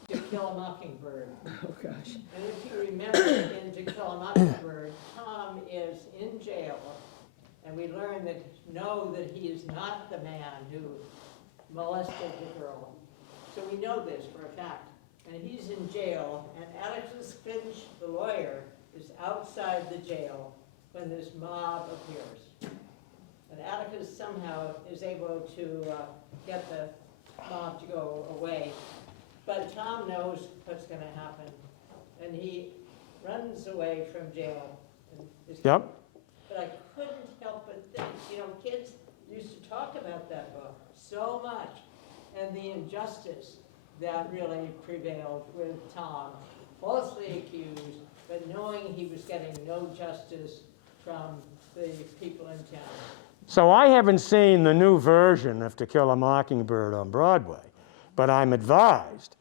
To Kill a Mockingbird. Oh, gosh. And if you remember in To Kill a Mockingbird, Tom is in jail, and we learn that he is not the man who molested the girl. So we know this for a fact. And he's in jail, and Atticus Finch, the lawyer, is outside the jail when this mob appears. And Atticus somehow is able to get the mob to go away. But Tom knows what's going to happen, and he runs away from jail. And is Yep. But I couldn't help but think, kids used to talk about that book so much, and the injustice that really prevailed with Tom, falsely accused, but knowing he was getting no justice from the people in town. So I haven't seen the new version of To Kill a Mockingbird on Broadway, but I'm advised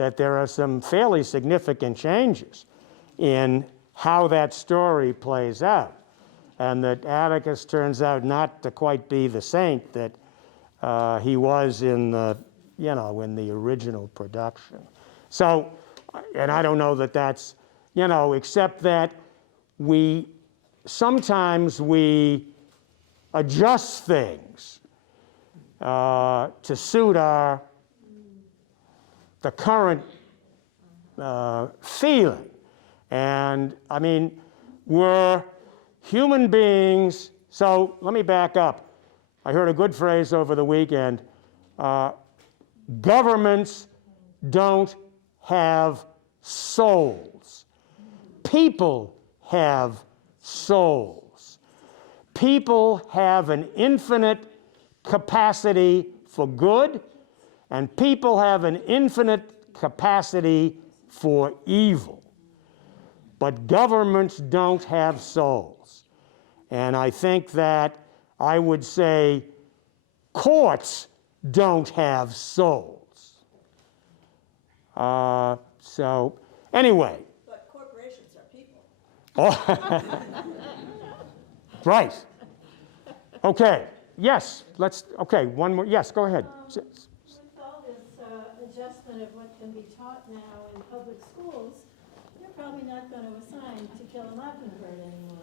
that there are some fairly significant changes in how that story plays out, and that Atticus turns out not to quite be the saint that he was in the, in the original production. So, and I don't know that that's, except that sometimes we adjust things to suit the current feeling. And I mean, we're human beings. So let me back up. I heard a good phrase over the weekend. Governments don't have souls. People have souls. People have an infinite capacity for good, and people have an infinite capacity for evil. But governments don't have souls. And I think that I would say courts don't have souls. So anyway. But corporations are people. Oh, right. Okay, yes, okay, one more, yes, go ahead. With all this adjustment of what can be taught now in public schools, you're probably not going to assign To Kill a Mockingbird anymore.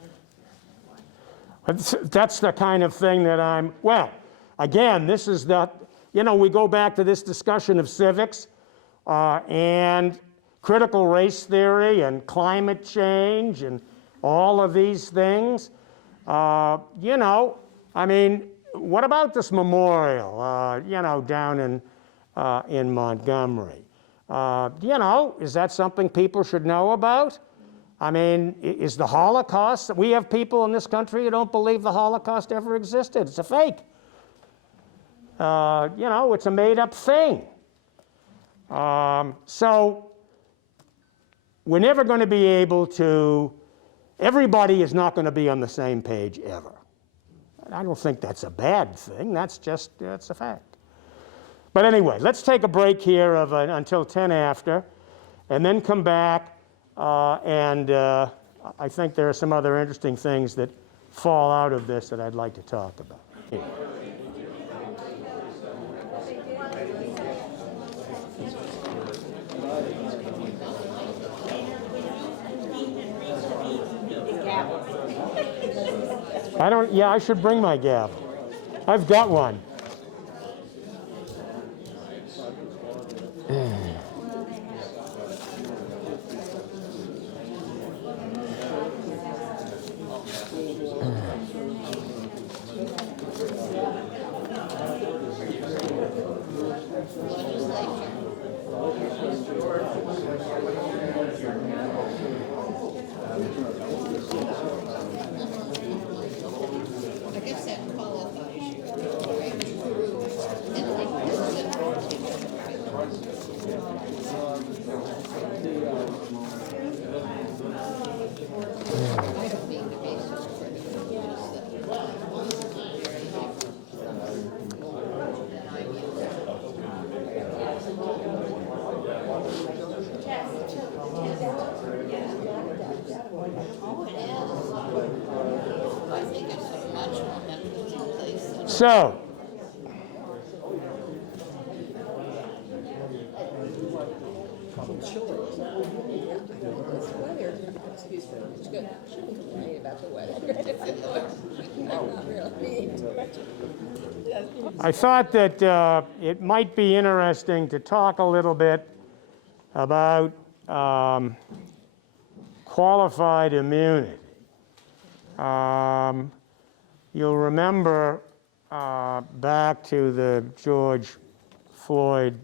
That's the kind of thing that well, again, this is we go back to this discussion of civics and critical race theory and climate change and all of these things. I mean, what about this memorial, down in Montgomery? Is that something people should know about? I mean, is the Holocaust, we have people in this country who don't believe the Holocaust ever existed. It's a fake. It's a made-up thing. So we're never going to be able to, everybody is not going to be on the same page ever. I don't think that's a bad thing. That's a fact. But anyway, let's take a break here until 10 after, and then come back. And I think there are some other interesting things that fall out of this that I'd like to talk about. Yeah. I should bring my gavel. I've got one. So, I thought that it might be interesting to talk a little bit about qualified immunity. You'll remember back to the George Floyd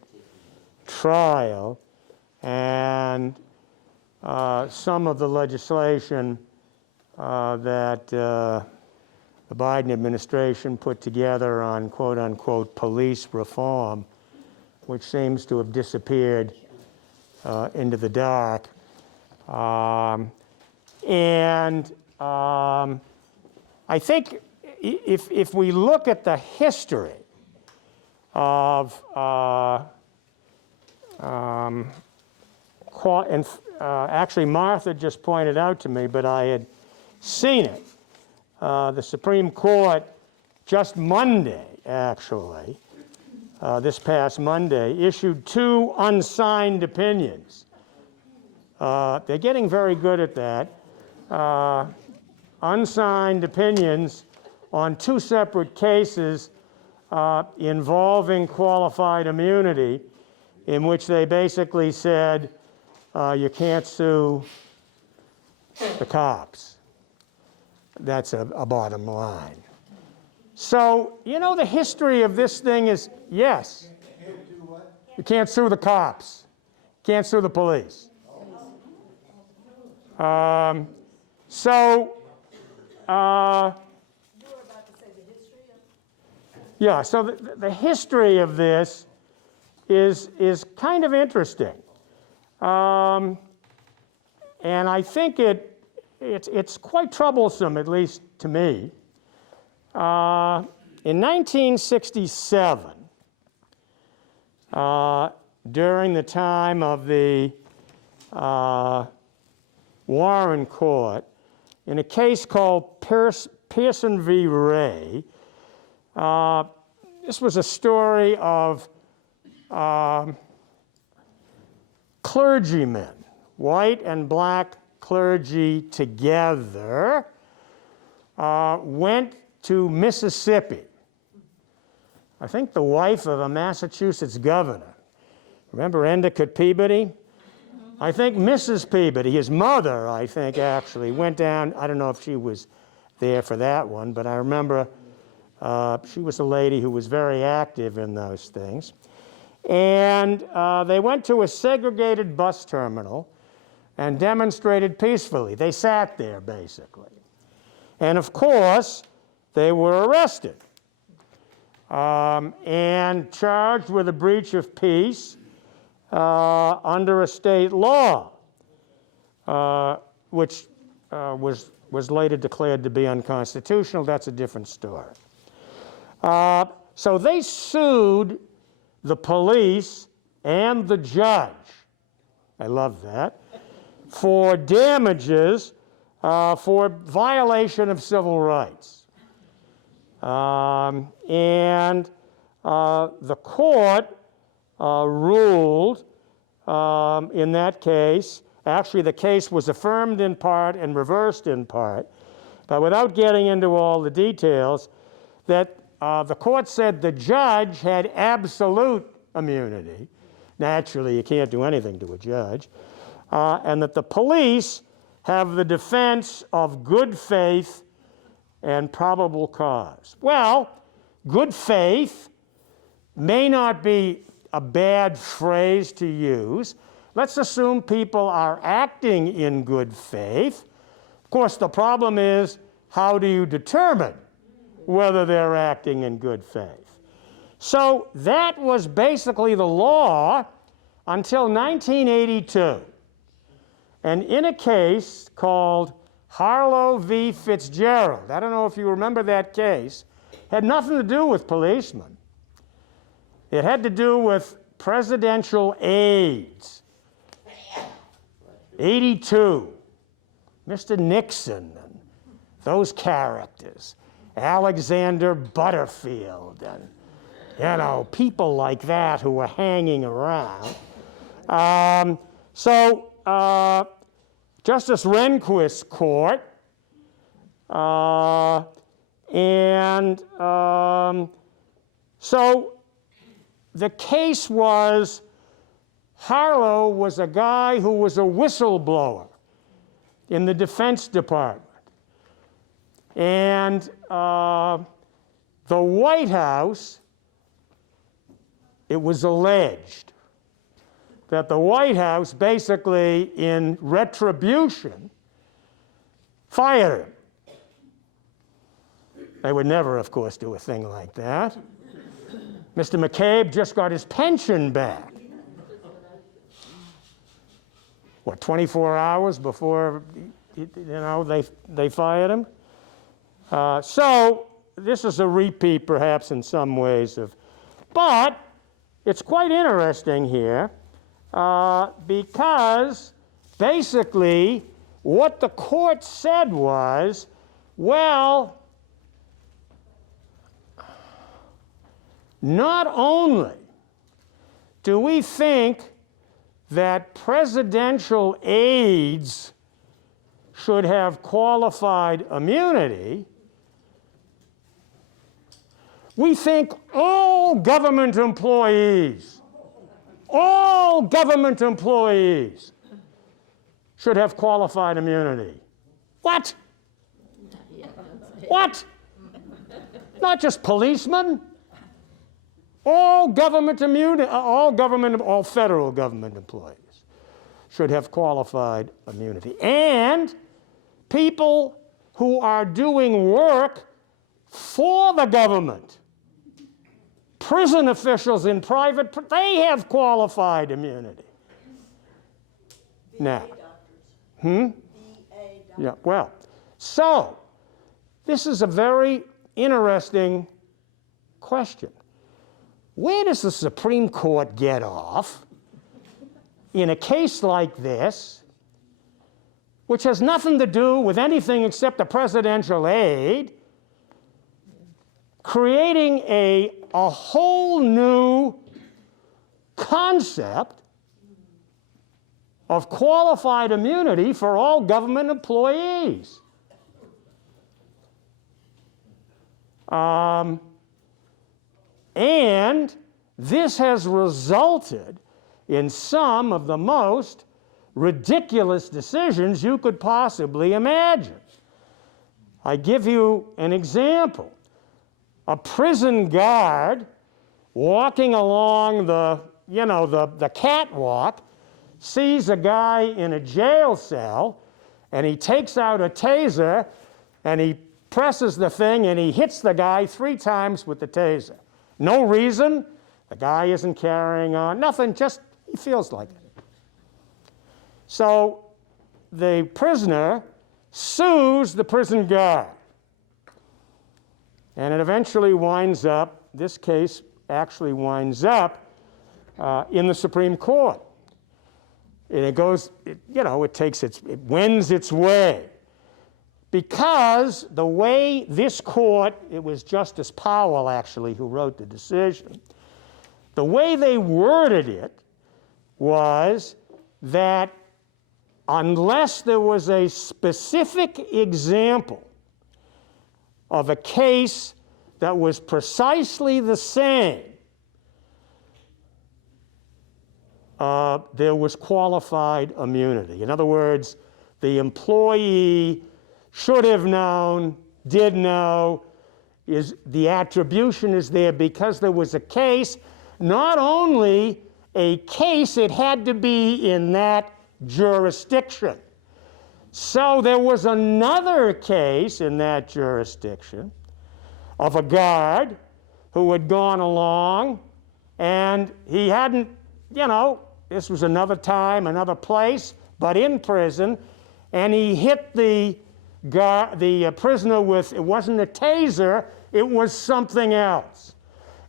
trial and some of the legislation that the Biden administration put together on quote-unquote police reform, which seems to have disappeared into the dark. I think if we look at the history of Actually, Martha just pointed out to me, but I had seen it. The Supreme Court just Monday, actually, this past Monday, issued 2 unsigned opinions. They're getting very good at that. Unsigned opinions on 2 separate cases involving qualified immunity, in which they basically said you can't sue the cops. That's a bottom line. So, you know, the history of this thing is, yes. You can't sue the cops. Can't sue the police. Yeah, so the history of this is kind of interesting. And I think it's quite troublesome, at least to me. In 1967, during the time of the Warren Court, in a case called Pearson v. Ray, this was a story of clergymen, white and black clergy together, went to Mississippi. I think the wife of a Massachusetts governor. Remember Endicott Peabody? I think Mrs. Peabody, his mother, I think, actually went down. I don't know if she was there for that one, but I remember she was a lady who was very active in those things. And they went to a segregated bus terminal and demonstrated peacefully. They sat there, basically. And of course, they were arrested and charged with a breach of peace under a state law, which was later declared to be unconstitutional. That's a different story. So they sued the police and the judge, I love that, for damages for violation of civil rights. And the court ruled in that case, actually the case was affirmed in part and reversed in part, but without getting into all the details, that the court said the judge had absolute immunity. Naturally, you can't do anything to a judge. And that the police have the defense of good faith and probable cause. Well, good faith may not be a bad phrase to use. Let's assume people are acting in good faith. Of course, the problem is, how do you determine whether they're acting in good faith? So that was basically the law until 1982. And in a case called Harlow v. Fitzgerald, I don't know if you remember that case, had nothing to do with policemen. It had to do with presidential aides. 82, Mr. Nixon, and those characters, Alexander Butterfield, and, you know, people like that who were hanging around. Justice Rehnquist's court, so the case was, Harlow was a guy who was a whistleblower in the Defense Department. And the White House, it was alleged that the White House basically, in retribution, fired him. They would never, of course, do a thing like that. Mr. McCabe just got his pension back. What, 24 hours before, you know, they fired him? So this is a repeat, perhaps, in some ways of, but it's quite interesting here because basically what the court said was, well, not only do we think that presidential aides should have qualified immunity, we think all government employees should have qualified immunity. What? What? Not just policemen. All federal government employees should have qualified immunity. And people who are doing work for the government, prison officials in private, they have qualified immunity. Now, yeah, well, so this is a very interesting question. Where does the Supreme Court get off in a case like this, which has nothing to do with anything except a presidential aide, creating a whole new concept of qualified immunity for all government employees? And this has resulted in some of the most ridiculous decisions you could possibly imagine. I give you an example. A prison guard walking along the catwalk sees a guy in a jail cell, and he takes out a taser, and he presses the thing, and he hits the guy 3 times with the taser. No reason. The guy isn't carrying on. Nothing, just he feels like it. So the prisoner sues the prison guard. And it eventually winds up, this case actually winds up in the Supreme Court. And it goes, it wends its way. Because the way this court, it was Justice Powell actually who wrote the decision, the way they worded it was that unless there was a specific example of a case that was precisely the same, there was qualified immunity. In other words, the employee should have known, did know, the attribution is there because there was a case. Not only a case, it had to be in that jurisdiction. So there was another case in that jurisdiction of a guard who had gone along, and he hadn't, this was another time, another place, but in prison, and he hit the prisoner with, it wasn't a taser, it was something else.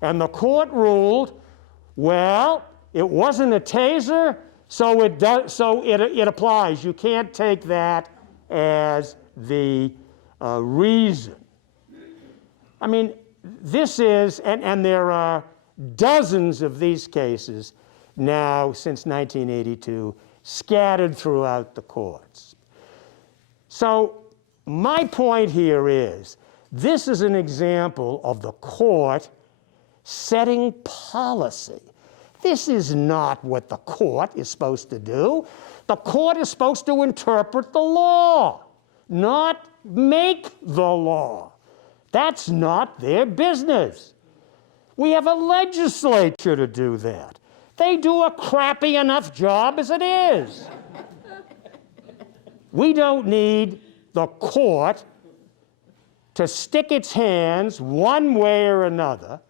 And the court ruled, well, it wasn't a taser, so it applies. You can't take that as the reason. I mean, this is, and there are dozens of these cases now since 1982 scattered throughout the courts. So my point here is, this is an example of the court setting policy. This is not what the court is supposed to do. The court is supposed to interpret the law, not make the law. That's not their business. We have a legislature to do that. They do a crappy enough job as it is. We don't need the court to stick its hands one way or another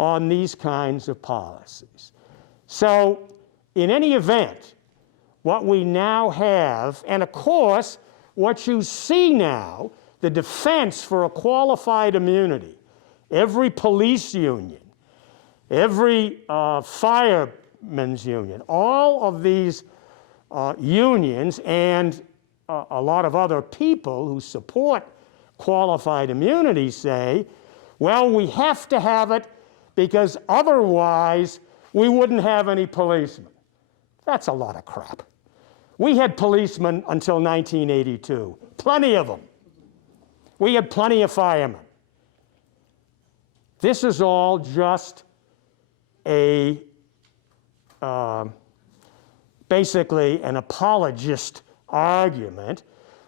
on these kinds of policies. So, in any event, what we now have, and of course, what you see now, the defense for a qualified immunity, every police union, every fire Firemen's Union. All of these unions and a lot of other people who support qualified immunity say, well, we have to have it because otherwise we wouldn't have any policemen. That's a lot of crap. We had policemen until 1982, plenty of them. We had plenty of firemen. This is all just a, basically an apologist argument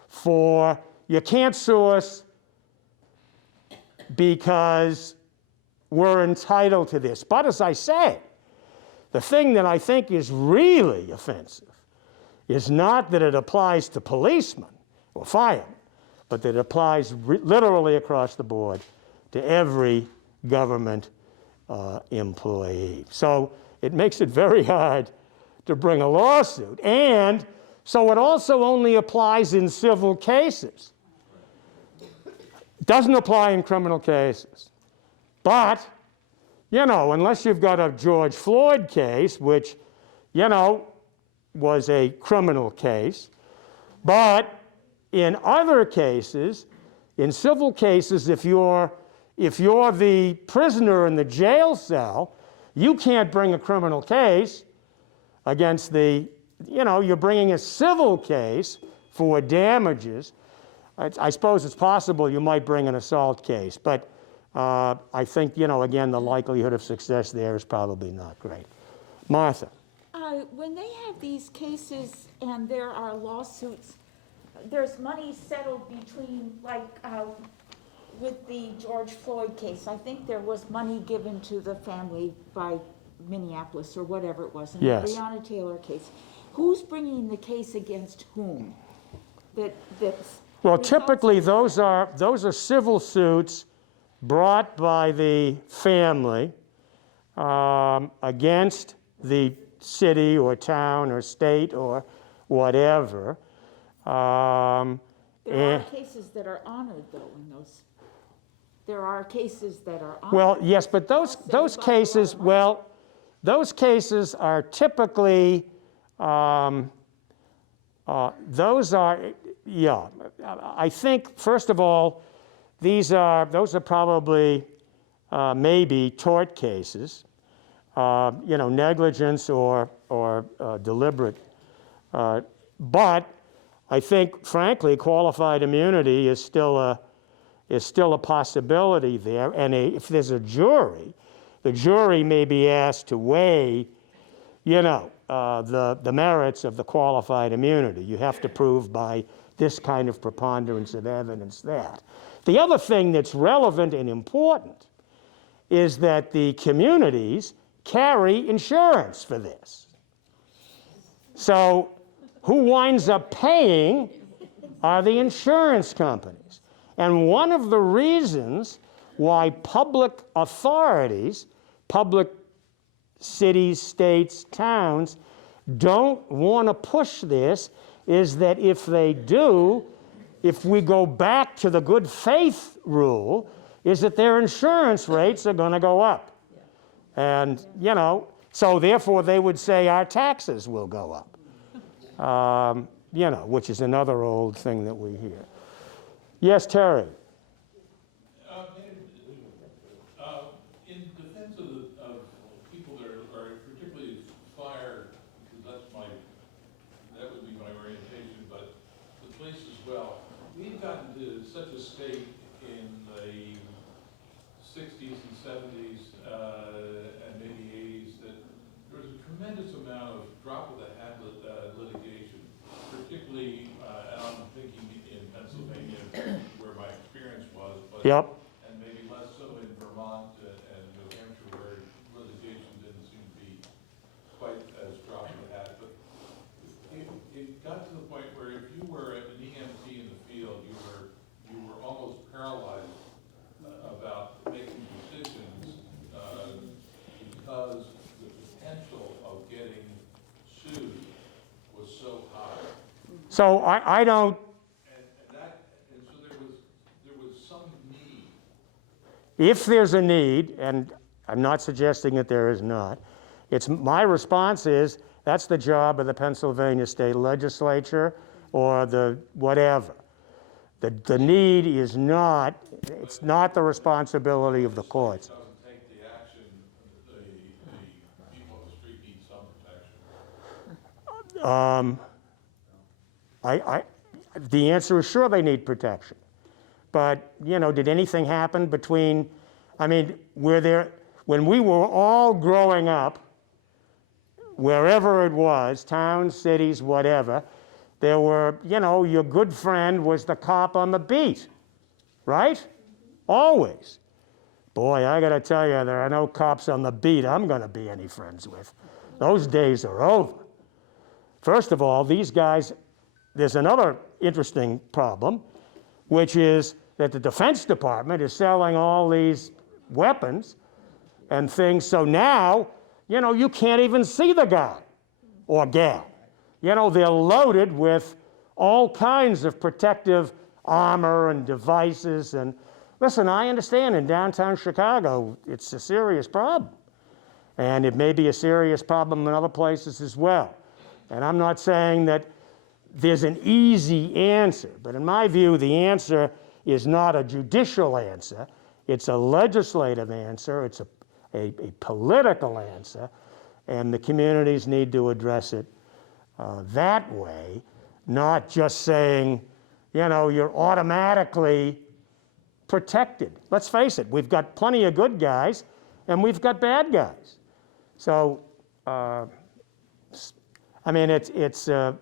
for you can't sue us because we're entitled to this. But as I say, the thing that I think is really offensive is not that it applies to policemen or firemen, but that it applies literally across the board to every government employee. So it makes it very hard to bring a lawsuit. And so it also only applies in civil cases. It doesn't apply in criminal cases. But, you know, unless you've got a George Floyd case, which, you know, was a criminal case, but in other cases, in civil cases, if you're the prisoner in the jail cell, you can't bring a criminal case against the, you know, you're bringing a civil case for damages. I suppose it's possible you might bring an assault case, but I think, you know, again, the likelihood of success there is probably not great. Martha. When they have these cases and there are lawsuits, there's money settled between, like, with the George Floyd case, I think there was money given to the family by Minneapolis or whatever it was. In Yes. the Breonna Taylor case. Who's bringing the case against whom? That's Well, typically those are civil suits brought by the family against the city or town or state or whatever. There are cases that are honored, though, in those. There are cases that are honored. Well, yes, but those cases, well, those cases are typically, those are, yeah, I think, first of all, those are probably maybe tort cases, you know, negligence or deliberate. But I think, frankly, qualified immunity is still a possibility there. And if there's a jury, the jury may be asked to weigh, you know, the merits of the qualified immunity. You have to prove by this kind of preponderance of evidence that. The other thing that's relevant and important is that the communities carry insurance for this. So who winds up paying are the insurance companies. And one of the reasons why public authorities, public cities, states, towns, don't want to push this is that if they do, if we go back to the good faith rule, is that their insurance rates are going to go up. And, you know, so therefore they would say our taxes will go up, you know, which is another old thing that we hear. Yes, Terry. In defense of people that are particularly fire, because that would be my orientation, but the police as well. We've gotten to such a state in the 60s and 70s and maybe 80s that there was a tremendous amount of drop-of-the-hat litigation, particularly, and I'm thinking in Pennsylvania, where my experience was, but Yep. and maybe less so in Vermont and New Hampshire, where litigation didn't seem to be quite as drop of the hat. But it got to the point where if you were an EMT in the field, you were almost paralyzed about making decisions because the potential of getting sued was so high. So I don't, And so there was some need. if there's a need, and I'm not suggesting that there is not, My response is, that's the job of the Pennsylvania State Legislature or the whatever. The need is not, it's not the responsibility of the courts. Doesn't take the action, the people on the street need some protection. The answer is sure they need protection. But, you know, did anything happen between, I mean, when we were all growing up, wherever it was, towns, cities, whatever, there were, you know, your good friend was the cop on the beat, right? Always. Boy, I gotta tell you, there are no cops on the beat I'm gonna be any friends with. Those days are over. First of all, these guys, there's another interesting problem, which is that the Defense Department is selling all these weapons and things, so now, you know, you can't even see the guy or gal. You know, they're loaded with all kinds of protective armor and devices. And listen, I understand in downtown Chicago, it's a serious problem. And it may be a serious problem in other places as well. And I'm not saying that there's an easy answer, but in my view, the answer is not a judicial answer. It's a legislative answer. It's a political answer. And the communities need to address it that way, not just saying, you know, you're automatically protected. Let's face it, we've got plenty of good guys and we've got bad guys. So, I mean, it's a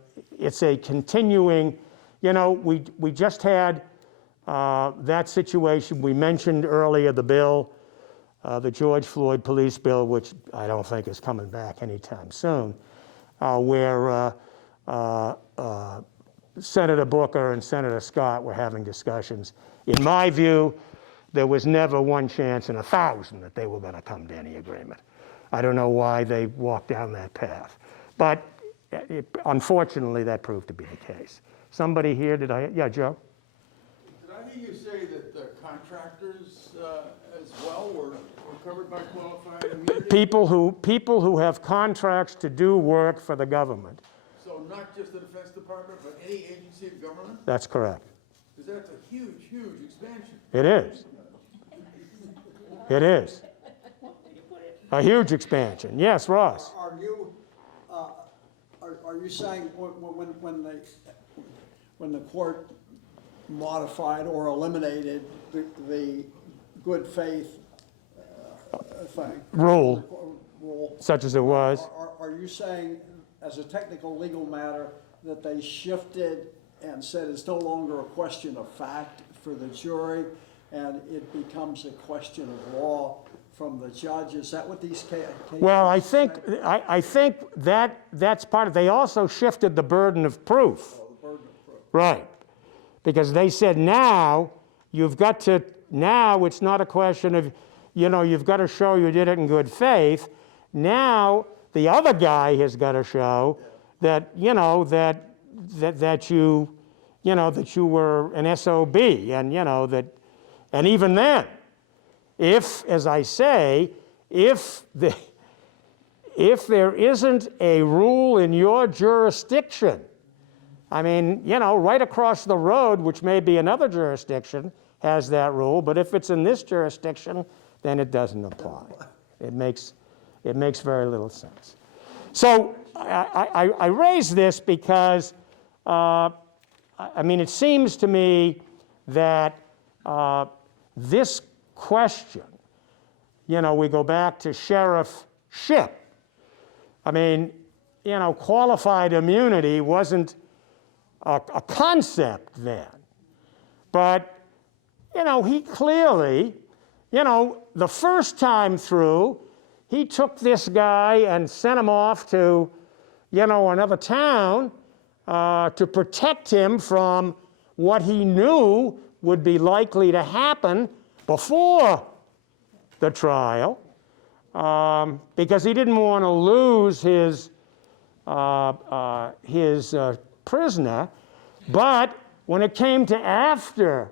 continuing, you know, we just had that situation. We mentioned earlier the bill, the George Floyd police bill, which I don't think is coming back anytime soon, where Senator Booker and Senator Scott were having discussions. In my view, there was never one chance in 1,000 that they were going to come to any agreement. I don't know why they walked down that path. But unfortunately, that proved to be the case. Somebody here, yeah, Joe? Did I hear you say that the contractors as well were covered by qualified immunity? People who have contracts to do work for the government. So not just the Defense Department, but any agency of government? That's correct. Because that's a huge, huge expansion. It is. It is. A huge expansion. Yes, Ross. Are you saying when the court modified or eliminated the good faith thing? Rule, Rule, such as it was. are you saying, as a technical legal matter, that they shifted and said it's no longer a question of fact for the jury and it becomes a question of law from the judge? Is that what these cases? Well, I think that's part of it. They also shifted the burden of proof. Oh, the burden of proof. Right. Because they said now it's not a question of, you know, you've got to show you did it in good faith. Now the other guy has got to show that, you know, that you were an SOB, and, you know, that, and even then, if, as I say, if there isn't a rule in your jurisdiction, I mean, you know, right across the road, which may be another jurisdiction, has that rule, but if it's in this jurisdiction, then it doesn't apply. It makes very little sense. So I raise this because, I mean, it seems to me that this question, you know, we go back to Sheriff Shipp. I mean, you know, qualified immunity wasn't a concept then. But, you know, he clearly, you know, the first time through, he took this guy and sent him off to, you know, another town to protect him from what he knew would be likely to happen before the trial, because he didn't want to lose his prisoner. But when it came to after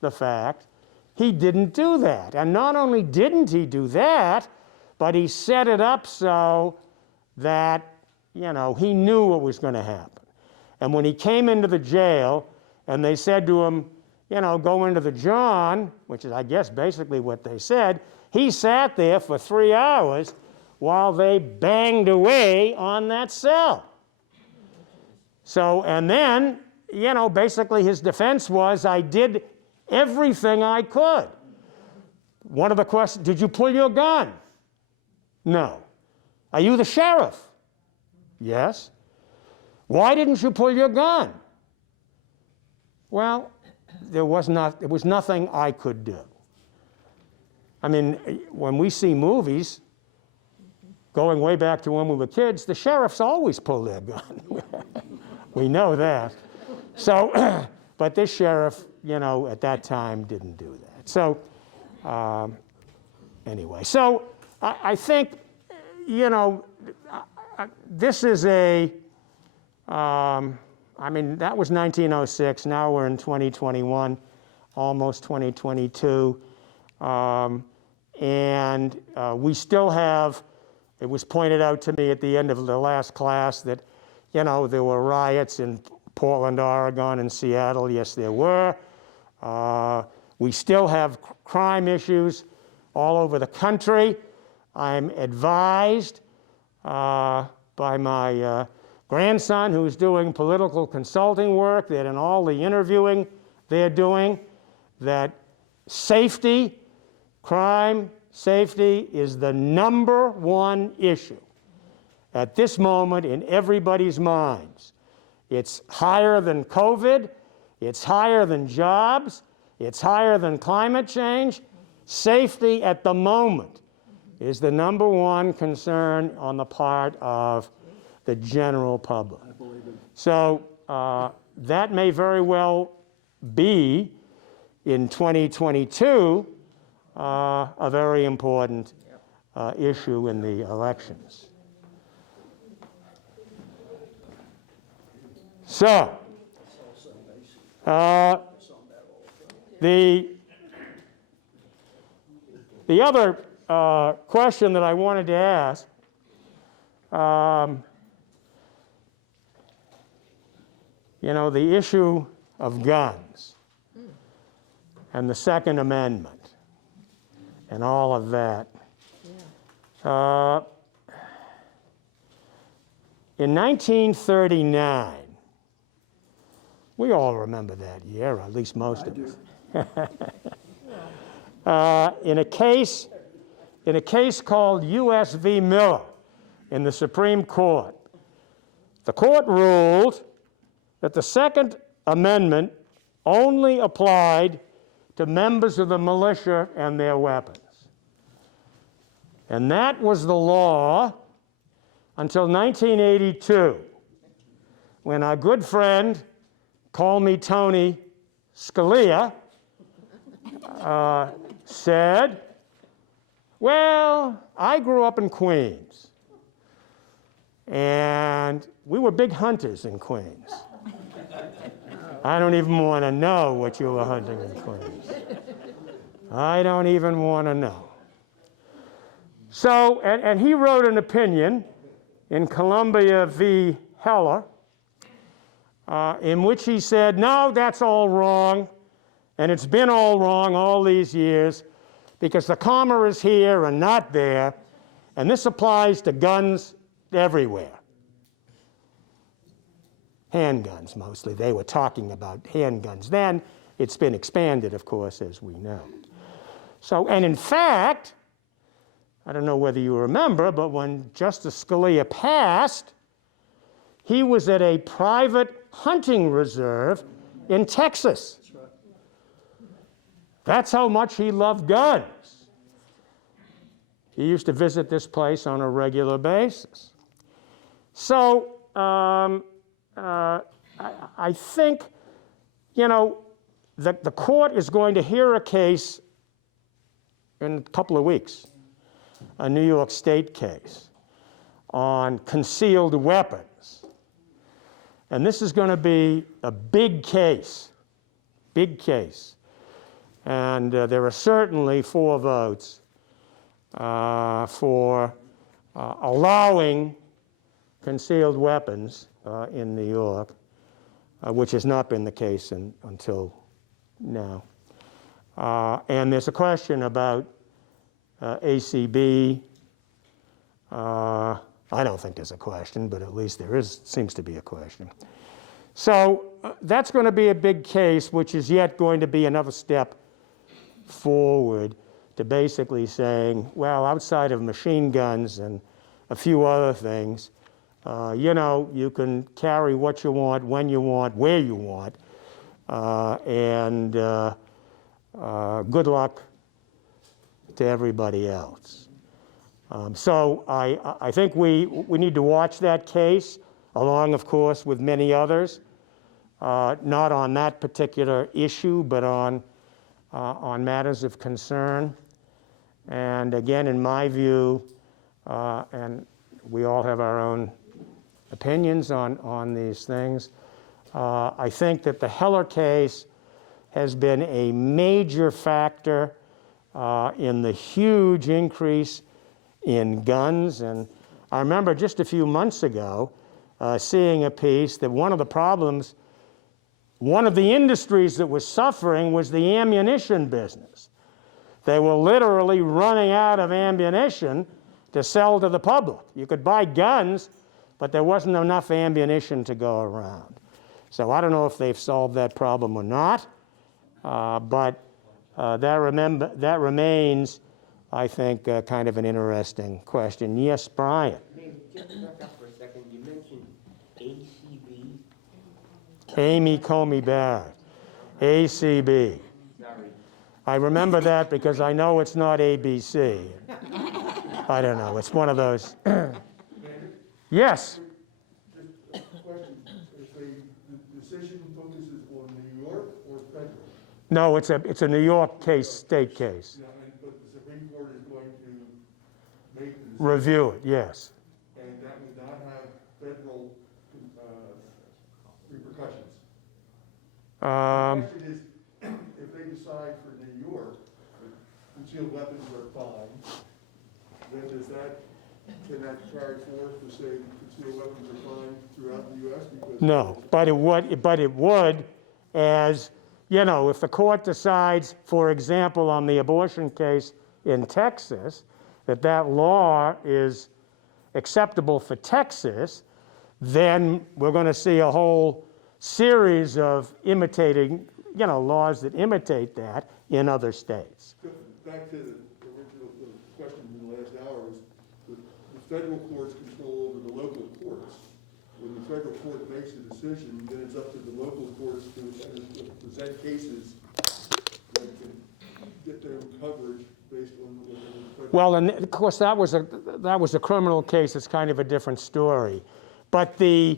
the fact, he didn't do that. And not only didn't he do that, but he set it up so that, you know, he knew what was going to happen. And when he came into the jail and they said to him, you know, go into the John, which is, I guess, basically what they said, he sat there for 3 hours while they banged away on that cell. So, and then, you know, basically his defense was, I did everything I could. One of the questions, did you pull your gun? No. Are you the sheriff? Yes. Why didn't you pull your gun? Well, there was nothing I could do. I mean, when we see movies, going way back to when we were kids, the sheriffs always pull their gun. We know that. So, but this sheriff, you know, at that time didn't do that. So, anyway, so I think, you know, this is a, I mean, that was 1906. Now we're in 2021, almost 2022. And we still have, it was pointed out to me at the end of the last class that, you know, there were riots in Portland, Oregon, and Seattle. Yes, there were. We still have crime issues all over the country. I'm advised by my grandson, who's doing political consulting work, that in all the interviewing they're doing, that safety, crime safety is the #1 issue at this moment in everybody's minds. It's higher than COVID, it's higher than jobs, it's higher than climate change. Safety at the moment is the #1 concern on the part of the general public. So that may very well be, in 2022, a very important issue in the elections. So, the other question that I wanted to ask, you know, the issue of guns and the Second Amendment and all of that. In 1939, we all remember that year, or at least most of us. In a case called U.S. v. Miller in the Supreme Court, the court ruled that the Second Amendment only applied to members of the militia and their weapons. And that was the law until 1982, when our good friend, call me Tony Scalia, said, well, I grew up in Queens, and we were big hunters in Queens. I don't even want to know what you were hunting in Queens. I don't even want to know. So, and he wrote an opinion in Columbia v. Heller, in which he said, no, that's all wrong, and it's been all wrong all these years, because the comma is here and not there, and this applies to guns everywhere. Handguns, mostly. They were talking about handguns then. It's been expanded, of course, as we know. So, and in fact, I don't know whether you remember, but when Justice Scalia passed, he was at a private hunting reserve in Texas. That's how much he loved guns. He used to visit this place on a regular basis. So, I think, you know, that the court is going to hear a case in a couple of weeks, a New York State case on concealed weapons. And this is going to be a big case, big case. And there are certainly 4 votes for allowing concealed weapons in New York, which has not been the case until now. And there's a question about ACB. I don't think there's a question, but at least there seems to be a question. So that's going to be a big case, which is yet going to be another step forward to basically saying, well, outside of machine guns and a few other things, you know, you can carry what you want, when you want, where you want, and good luck to everybody else. So I think we need to watch that case, along, of course, with many others, not on that particular issue, but on matters of concern. And again, in my view, and we all have our own opinions on these things, I think that the Heller case has been a major factor in the huge increase in guns. And I remember just a few months ago seeing a piece that one of the problems, one of the industries that was suffering was the ammunition business. They were literally running out of ammunition to sell to the public. You could buy guns, but there wasn't enough ammunition to go around. So I don't know if they've solved that problem or not, but that remains, I think, kind of an interesting question. Yes, Brian? Just back up for a second. You mentioned ACB. Amy Comey Barrett, ACB. Sorry. I remember that because I know it's not ABC. I don't know, it's one of those. Yes? Just a question, if the decision focuses on New York or federal? No, it's a New York case, state case. Yeah, but the Supreme Court is going to make the decision. Review it, yes. And that would not have federal repercussions. The question is, if they decide for New York, that concealed weapons are fine, then can that carry forth to say concealed weapons are fine throughout the U.S.? Because No, but it would, as, you know, if the court decides, for example, on the abortion case in Texas, that law is acceptable for Texas, then we're going to see a whole series of imitating, you know, laws that imitate that in other states. back to the original question in the last hour, was the federal courts control over the local courts. When the federal court makes a decision, then it's up to the local courts to present cases that can get their coverage based on what the federal. Well, and of course that was a criminal case. It's kind of a different story, but there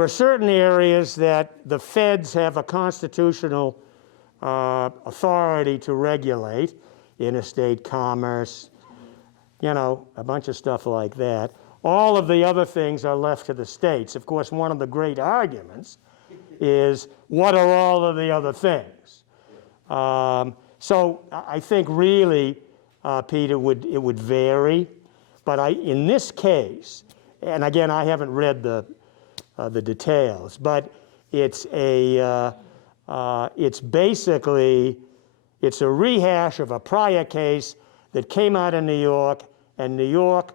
are certain areas that the feds have a constitutional authority to regulate, interstate commerce, you know, a bunch of stuff like that. All of the other things are left to the states. Of course, one of the great arguments is, what are all of the other things? So I think really, Pete, it would vary. But in this case, and again, I haven't read the details, but it's basically a rehash of a prior case that came out in New York, and New York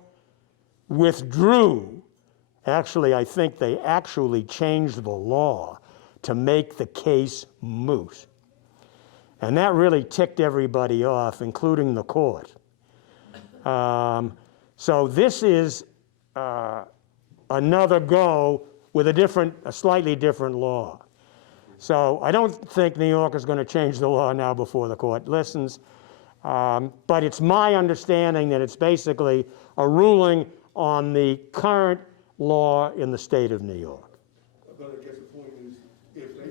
withdrew. Actually, I think they actually changed the law to make the case moot. And that really ticked everybody off, including the court. So this is another go with a slightly different law. So I don't think New York is going to change the law now before the court listens. But it's my understanding that it's basically a ruling on the current law in the state of New York. But I guess the point is, if the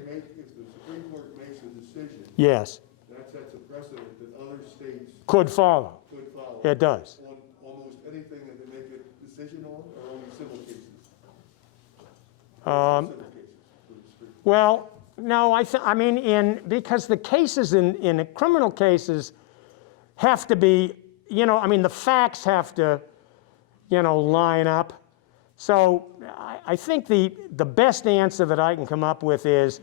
Supreme Court makes a decision, Yes, that sets a precedent that other states could follow. could follow. It does. On almost anything that they make a decision on, or only civil cases? Civil cases, for the Supreme Court. Well, No, I mean, because the cases in criminal cases have to be, I mean, the facts have to, line up. So I think the best answer that I can come up with is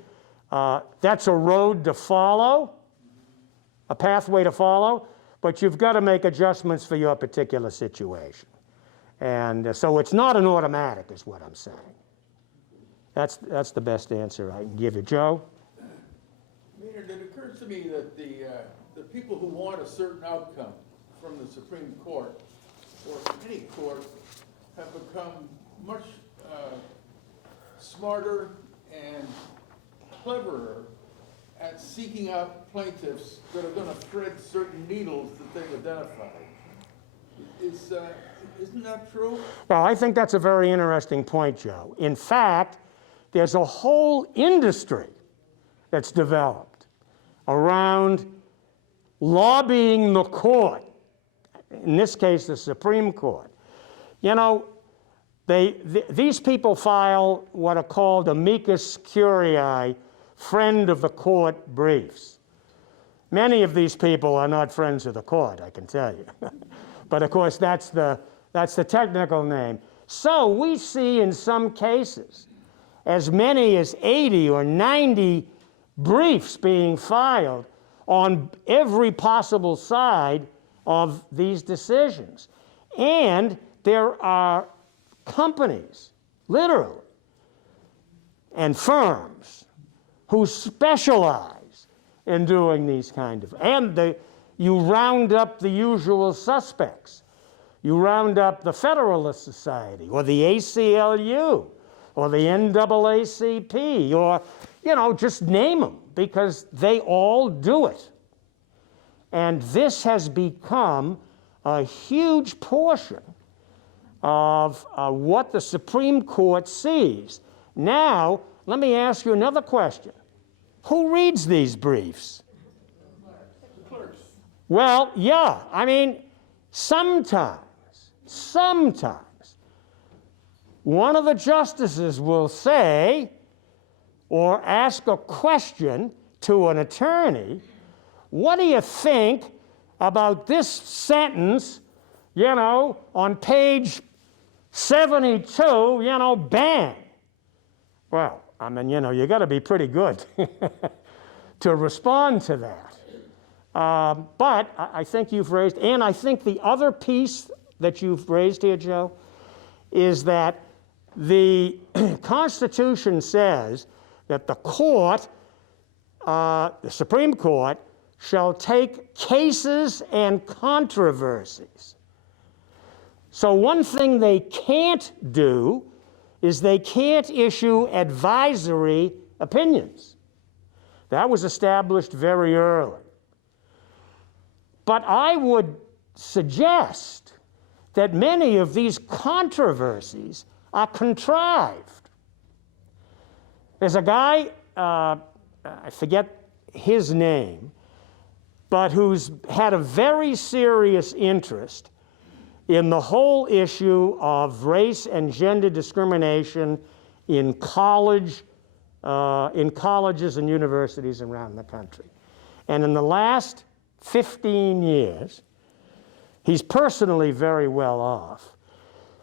that's a road to follow, a pathway to follow, but you've got to make adjustments for your particular situation. And so it's not an automatic, is what I'm saying. That's the best answer I can give you. Joe? Maynard, it occurs to me that the people who want a certain outcome from the Supreme Court or from any court have become much smarter and cleverer at seeking out plaintiffs that are going to thread certain needles that they've identified. Isn't that true? Well, I think that's a very interesting point, Joe. In fact, there's a whole industry that's developed around lobbying the court, in this case, the Supreme Court. These people file what are called amicus curiae, friend of the court briefs. Many of these people are not friends of the court, I can tell you. But of course, that's the technical name. So we see in some cases as many as 80 or 90 briefs being filed on every possible side of these decisions. And there are companies, literally, and firms who specialize in doing these kind of, and you round up the usual suspects. You round up the Federalist Society or the ACLU or the NAACP or, just name them, because they all do it. And this has become a huge portion of what the Supreme Court sees. Now, let me ask you another question. Who reads these briefs? The clerks. Well, yeah, I mean, sometimes, one of the justices will say or ask a question to an attorney, what do you think about this sentence, on page 72, bang. Well, I mean, you got to be pretty good to respond to that. But I think you've raised, and I think the other piece that you've raised here, Joe, is that the Constitution says that the court, the Supreme Court, shall take cases and controversies. So one thing they can't do is they can't issue advisory opinions. That was established very early. But I would suggest that many of these controversies are contrived. There's a guy, I forget his name, but who's had a very serious interest in the whole issue of race and gender discrimination in colleges and universities around the country. And in the last 15 years, he's personally very well off,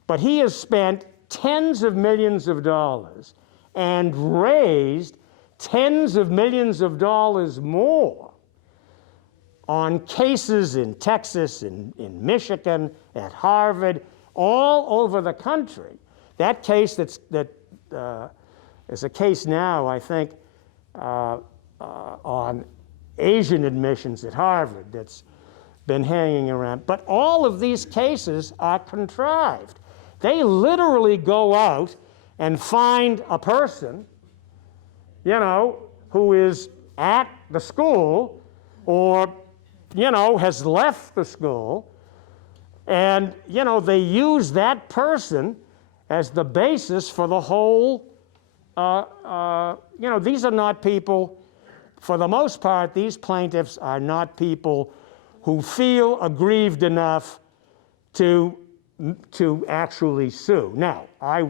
but he has spent tens of millions of dollars and raised tens of millions of dollars more on cases in Texas, in Michigan, at Harvard, all over the country. That case is a case now, I think, on Asian admissions at Harvard that's been hanging around. But all of these cases are contrived. They literally go out and find a person, who is at the school or, has left the school, and, they use that person as the basis for the whole, these are not people, for the most part, these plaintiffs are not people who feel aggrieved enough to actually sue. Now, I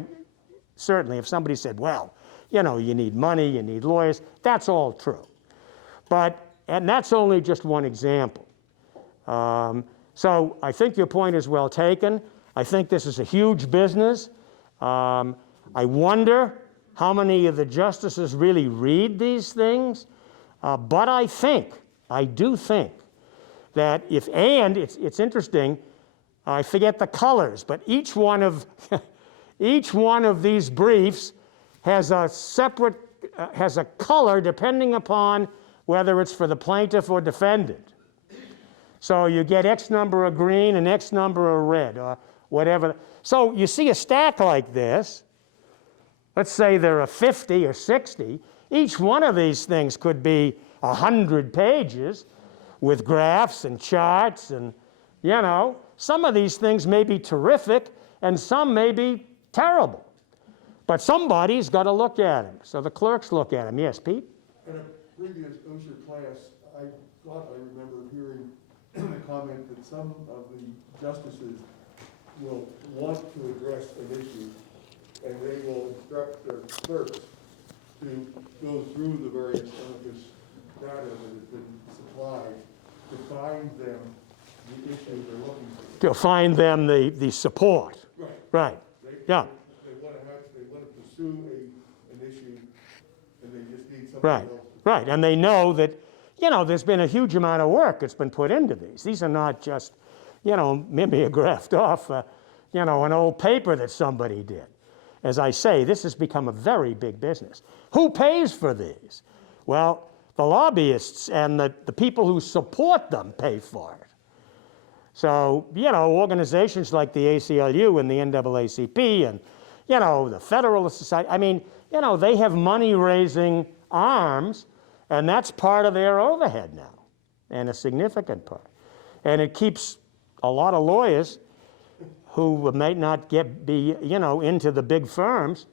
certainly, if somebody said, well, you know, you need money, you need lawyers. That's all true. And that's only just one example. So I think your point is well taken. I think this is a huge business. I wonder how many of the justices really read these things. But I do think that it's interesting, I forget the colors, but each one of these briefs has a separate, has a color depending upon whether it's for the plaintiff or defendant. So you get X number of green and X number of red, or whatever. So you see a stack like this, let's say there are 50 or 60, each one of these things could be 100 pages with graphs and charts, and, you know, some of these things may be terrific and some may be terrible. But somebody's got to look at them. So the clerks look at them. Yes, Pete? In a previous Osher class, I thought I remember hearing the comment that some of the justices will want to address an issue, and they will instruct their clerks to go through the various amicus data that has been supplied to find them the issue they're looking for. To find them the support. Right. Right. Yeah. They want to pursue an issue, and they just need something Right. else. Right. And they know that, you know, there's been a huge amount of work that's been put into these. These are not just, you know, mimeographed off, you know, an old paper that somebody did. As I say, this has become a very big business. Who pays for these? Well, the lobbyists and the people who support them pay for it. So, you know, organizations like the ACLU and the NAACP and, you know, the Federalist Society, I mean, you know, they have money-raising arms, and that's part of their overhead now, and a significant part. And it keeps a lot of lawyers who might not be, you know, into the big firms,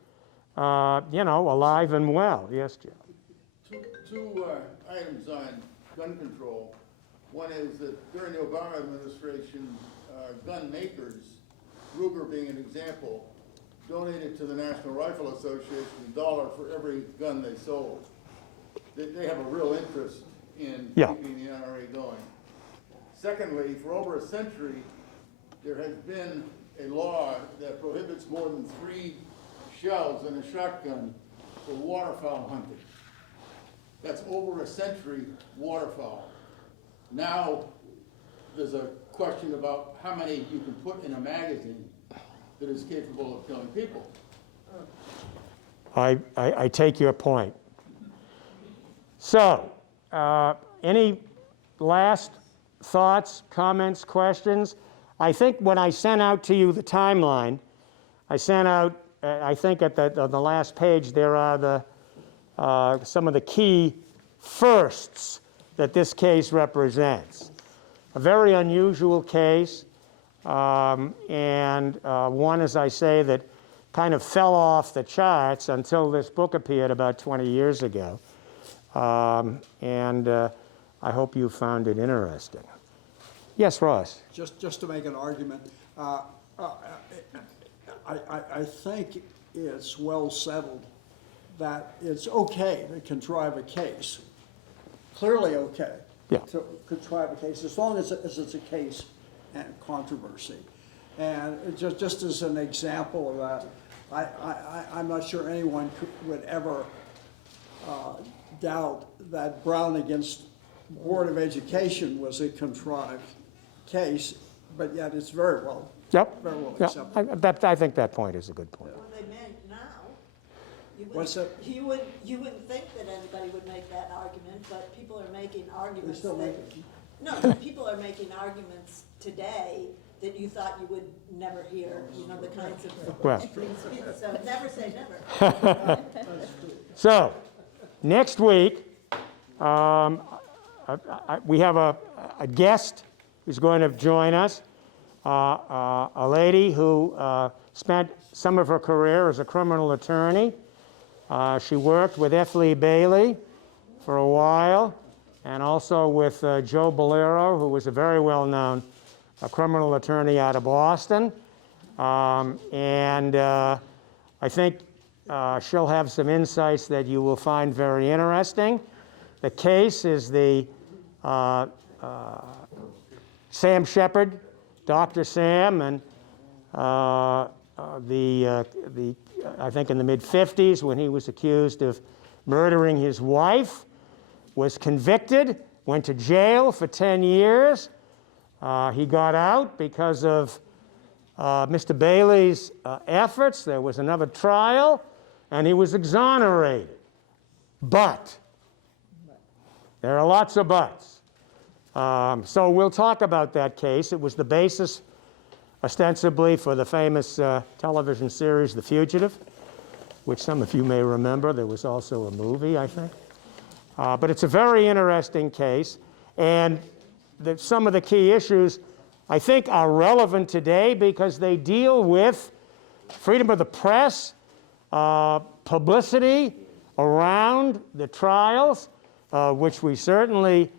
you know, alive and well. Yes, Jim? Two items on gun control. One is that during the Obama administration, gun makers, Ruger being an example, donated to the National Rifle Association $1 for every gun they sold. They have a real interest in keeping the NRA going. Secondly, for over a century, there has been a law that prohibits more than 3 shells in a shotgun for waterfowl hunting. That's over a century waterfowl. Now, there's a question about how many you can put in a magazine that is capable of killing people. I take your point. So, any last thoughts, comments, questions? I think when I sent out to you the timeline, I sent out, I think on the last page, there are some of the key firsts that this case represents. A very unusual case, and one, as I say, that kind of fell off the charts until this book appeared about 20 years ago. And I hope you found it interesting. Yes, Ross? Just to make an argument, I think it's well settled that it's okay to contrive a case, clearly okay to contrive a case, as long as it's a case and controversy. And just as an example of that, I'm not sure anyone would ever doubt that Brown against Board of Education was a contrived case, but yet it's very well accepted. I think that point is a good point. What they meant now, What's that? you wouldn't think that anybody would make that argument, but people are making arguments still that, making no, people are making arguments today that you thought you would never hear, you know, the kinds of, Well. so never say never. So, next week, we have a guest who's going to join us, a lady who spent some of her career as a criminal attorney. She worked with F. Lee Bailey for a while, and also with Joe Bolero, who was a very well-known criminal attorney out of Boston. And I think she'll have some insights that you will find very interesting. The case is the Sam Shepard, Dr. Sam, and I think in the mid-50s when he was accused of murdering his wife, was convicted, went to jail for 10 years. He got out because of Mr. Bailey's efforts. There was another trial, and he was exonerated. But, there are lots of buts. So we'll talk about that case. It was the basis, ostensibly, for the famous television series, The Fugitive, which some of you may remember. There was also a movie, I think. But it's a very interesting case, and some of the key issues, I think, are relevant today because they deal with freedom of the press, publicity around the trials, which we certainly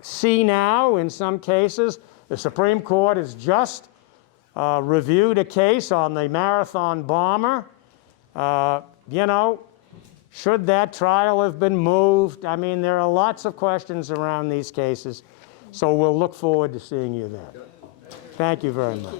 see now in some cases. The Supreme Court has just reviewed a case on the marathon bomber. You know, should that trial have been moved? I mean, there are lots of questions around these cases, so we'll look forward to seeing you there. Thank you very much.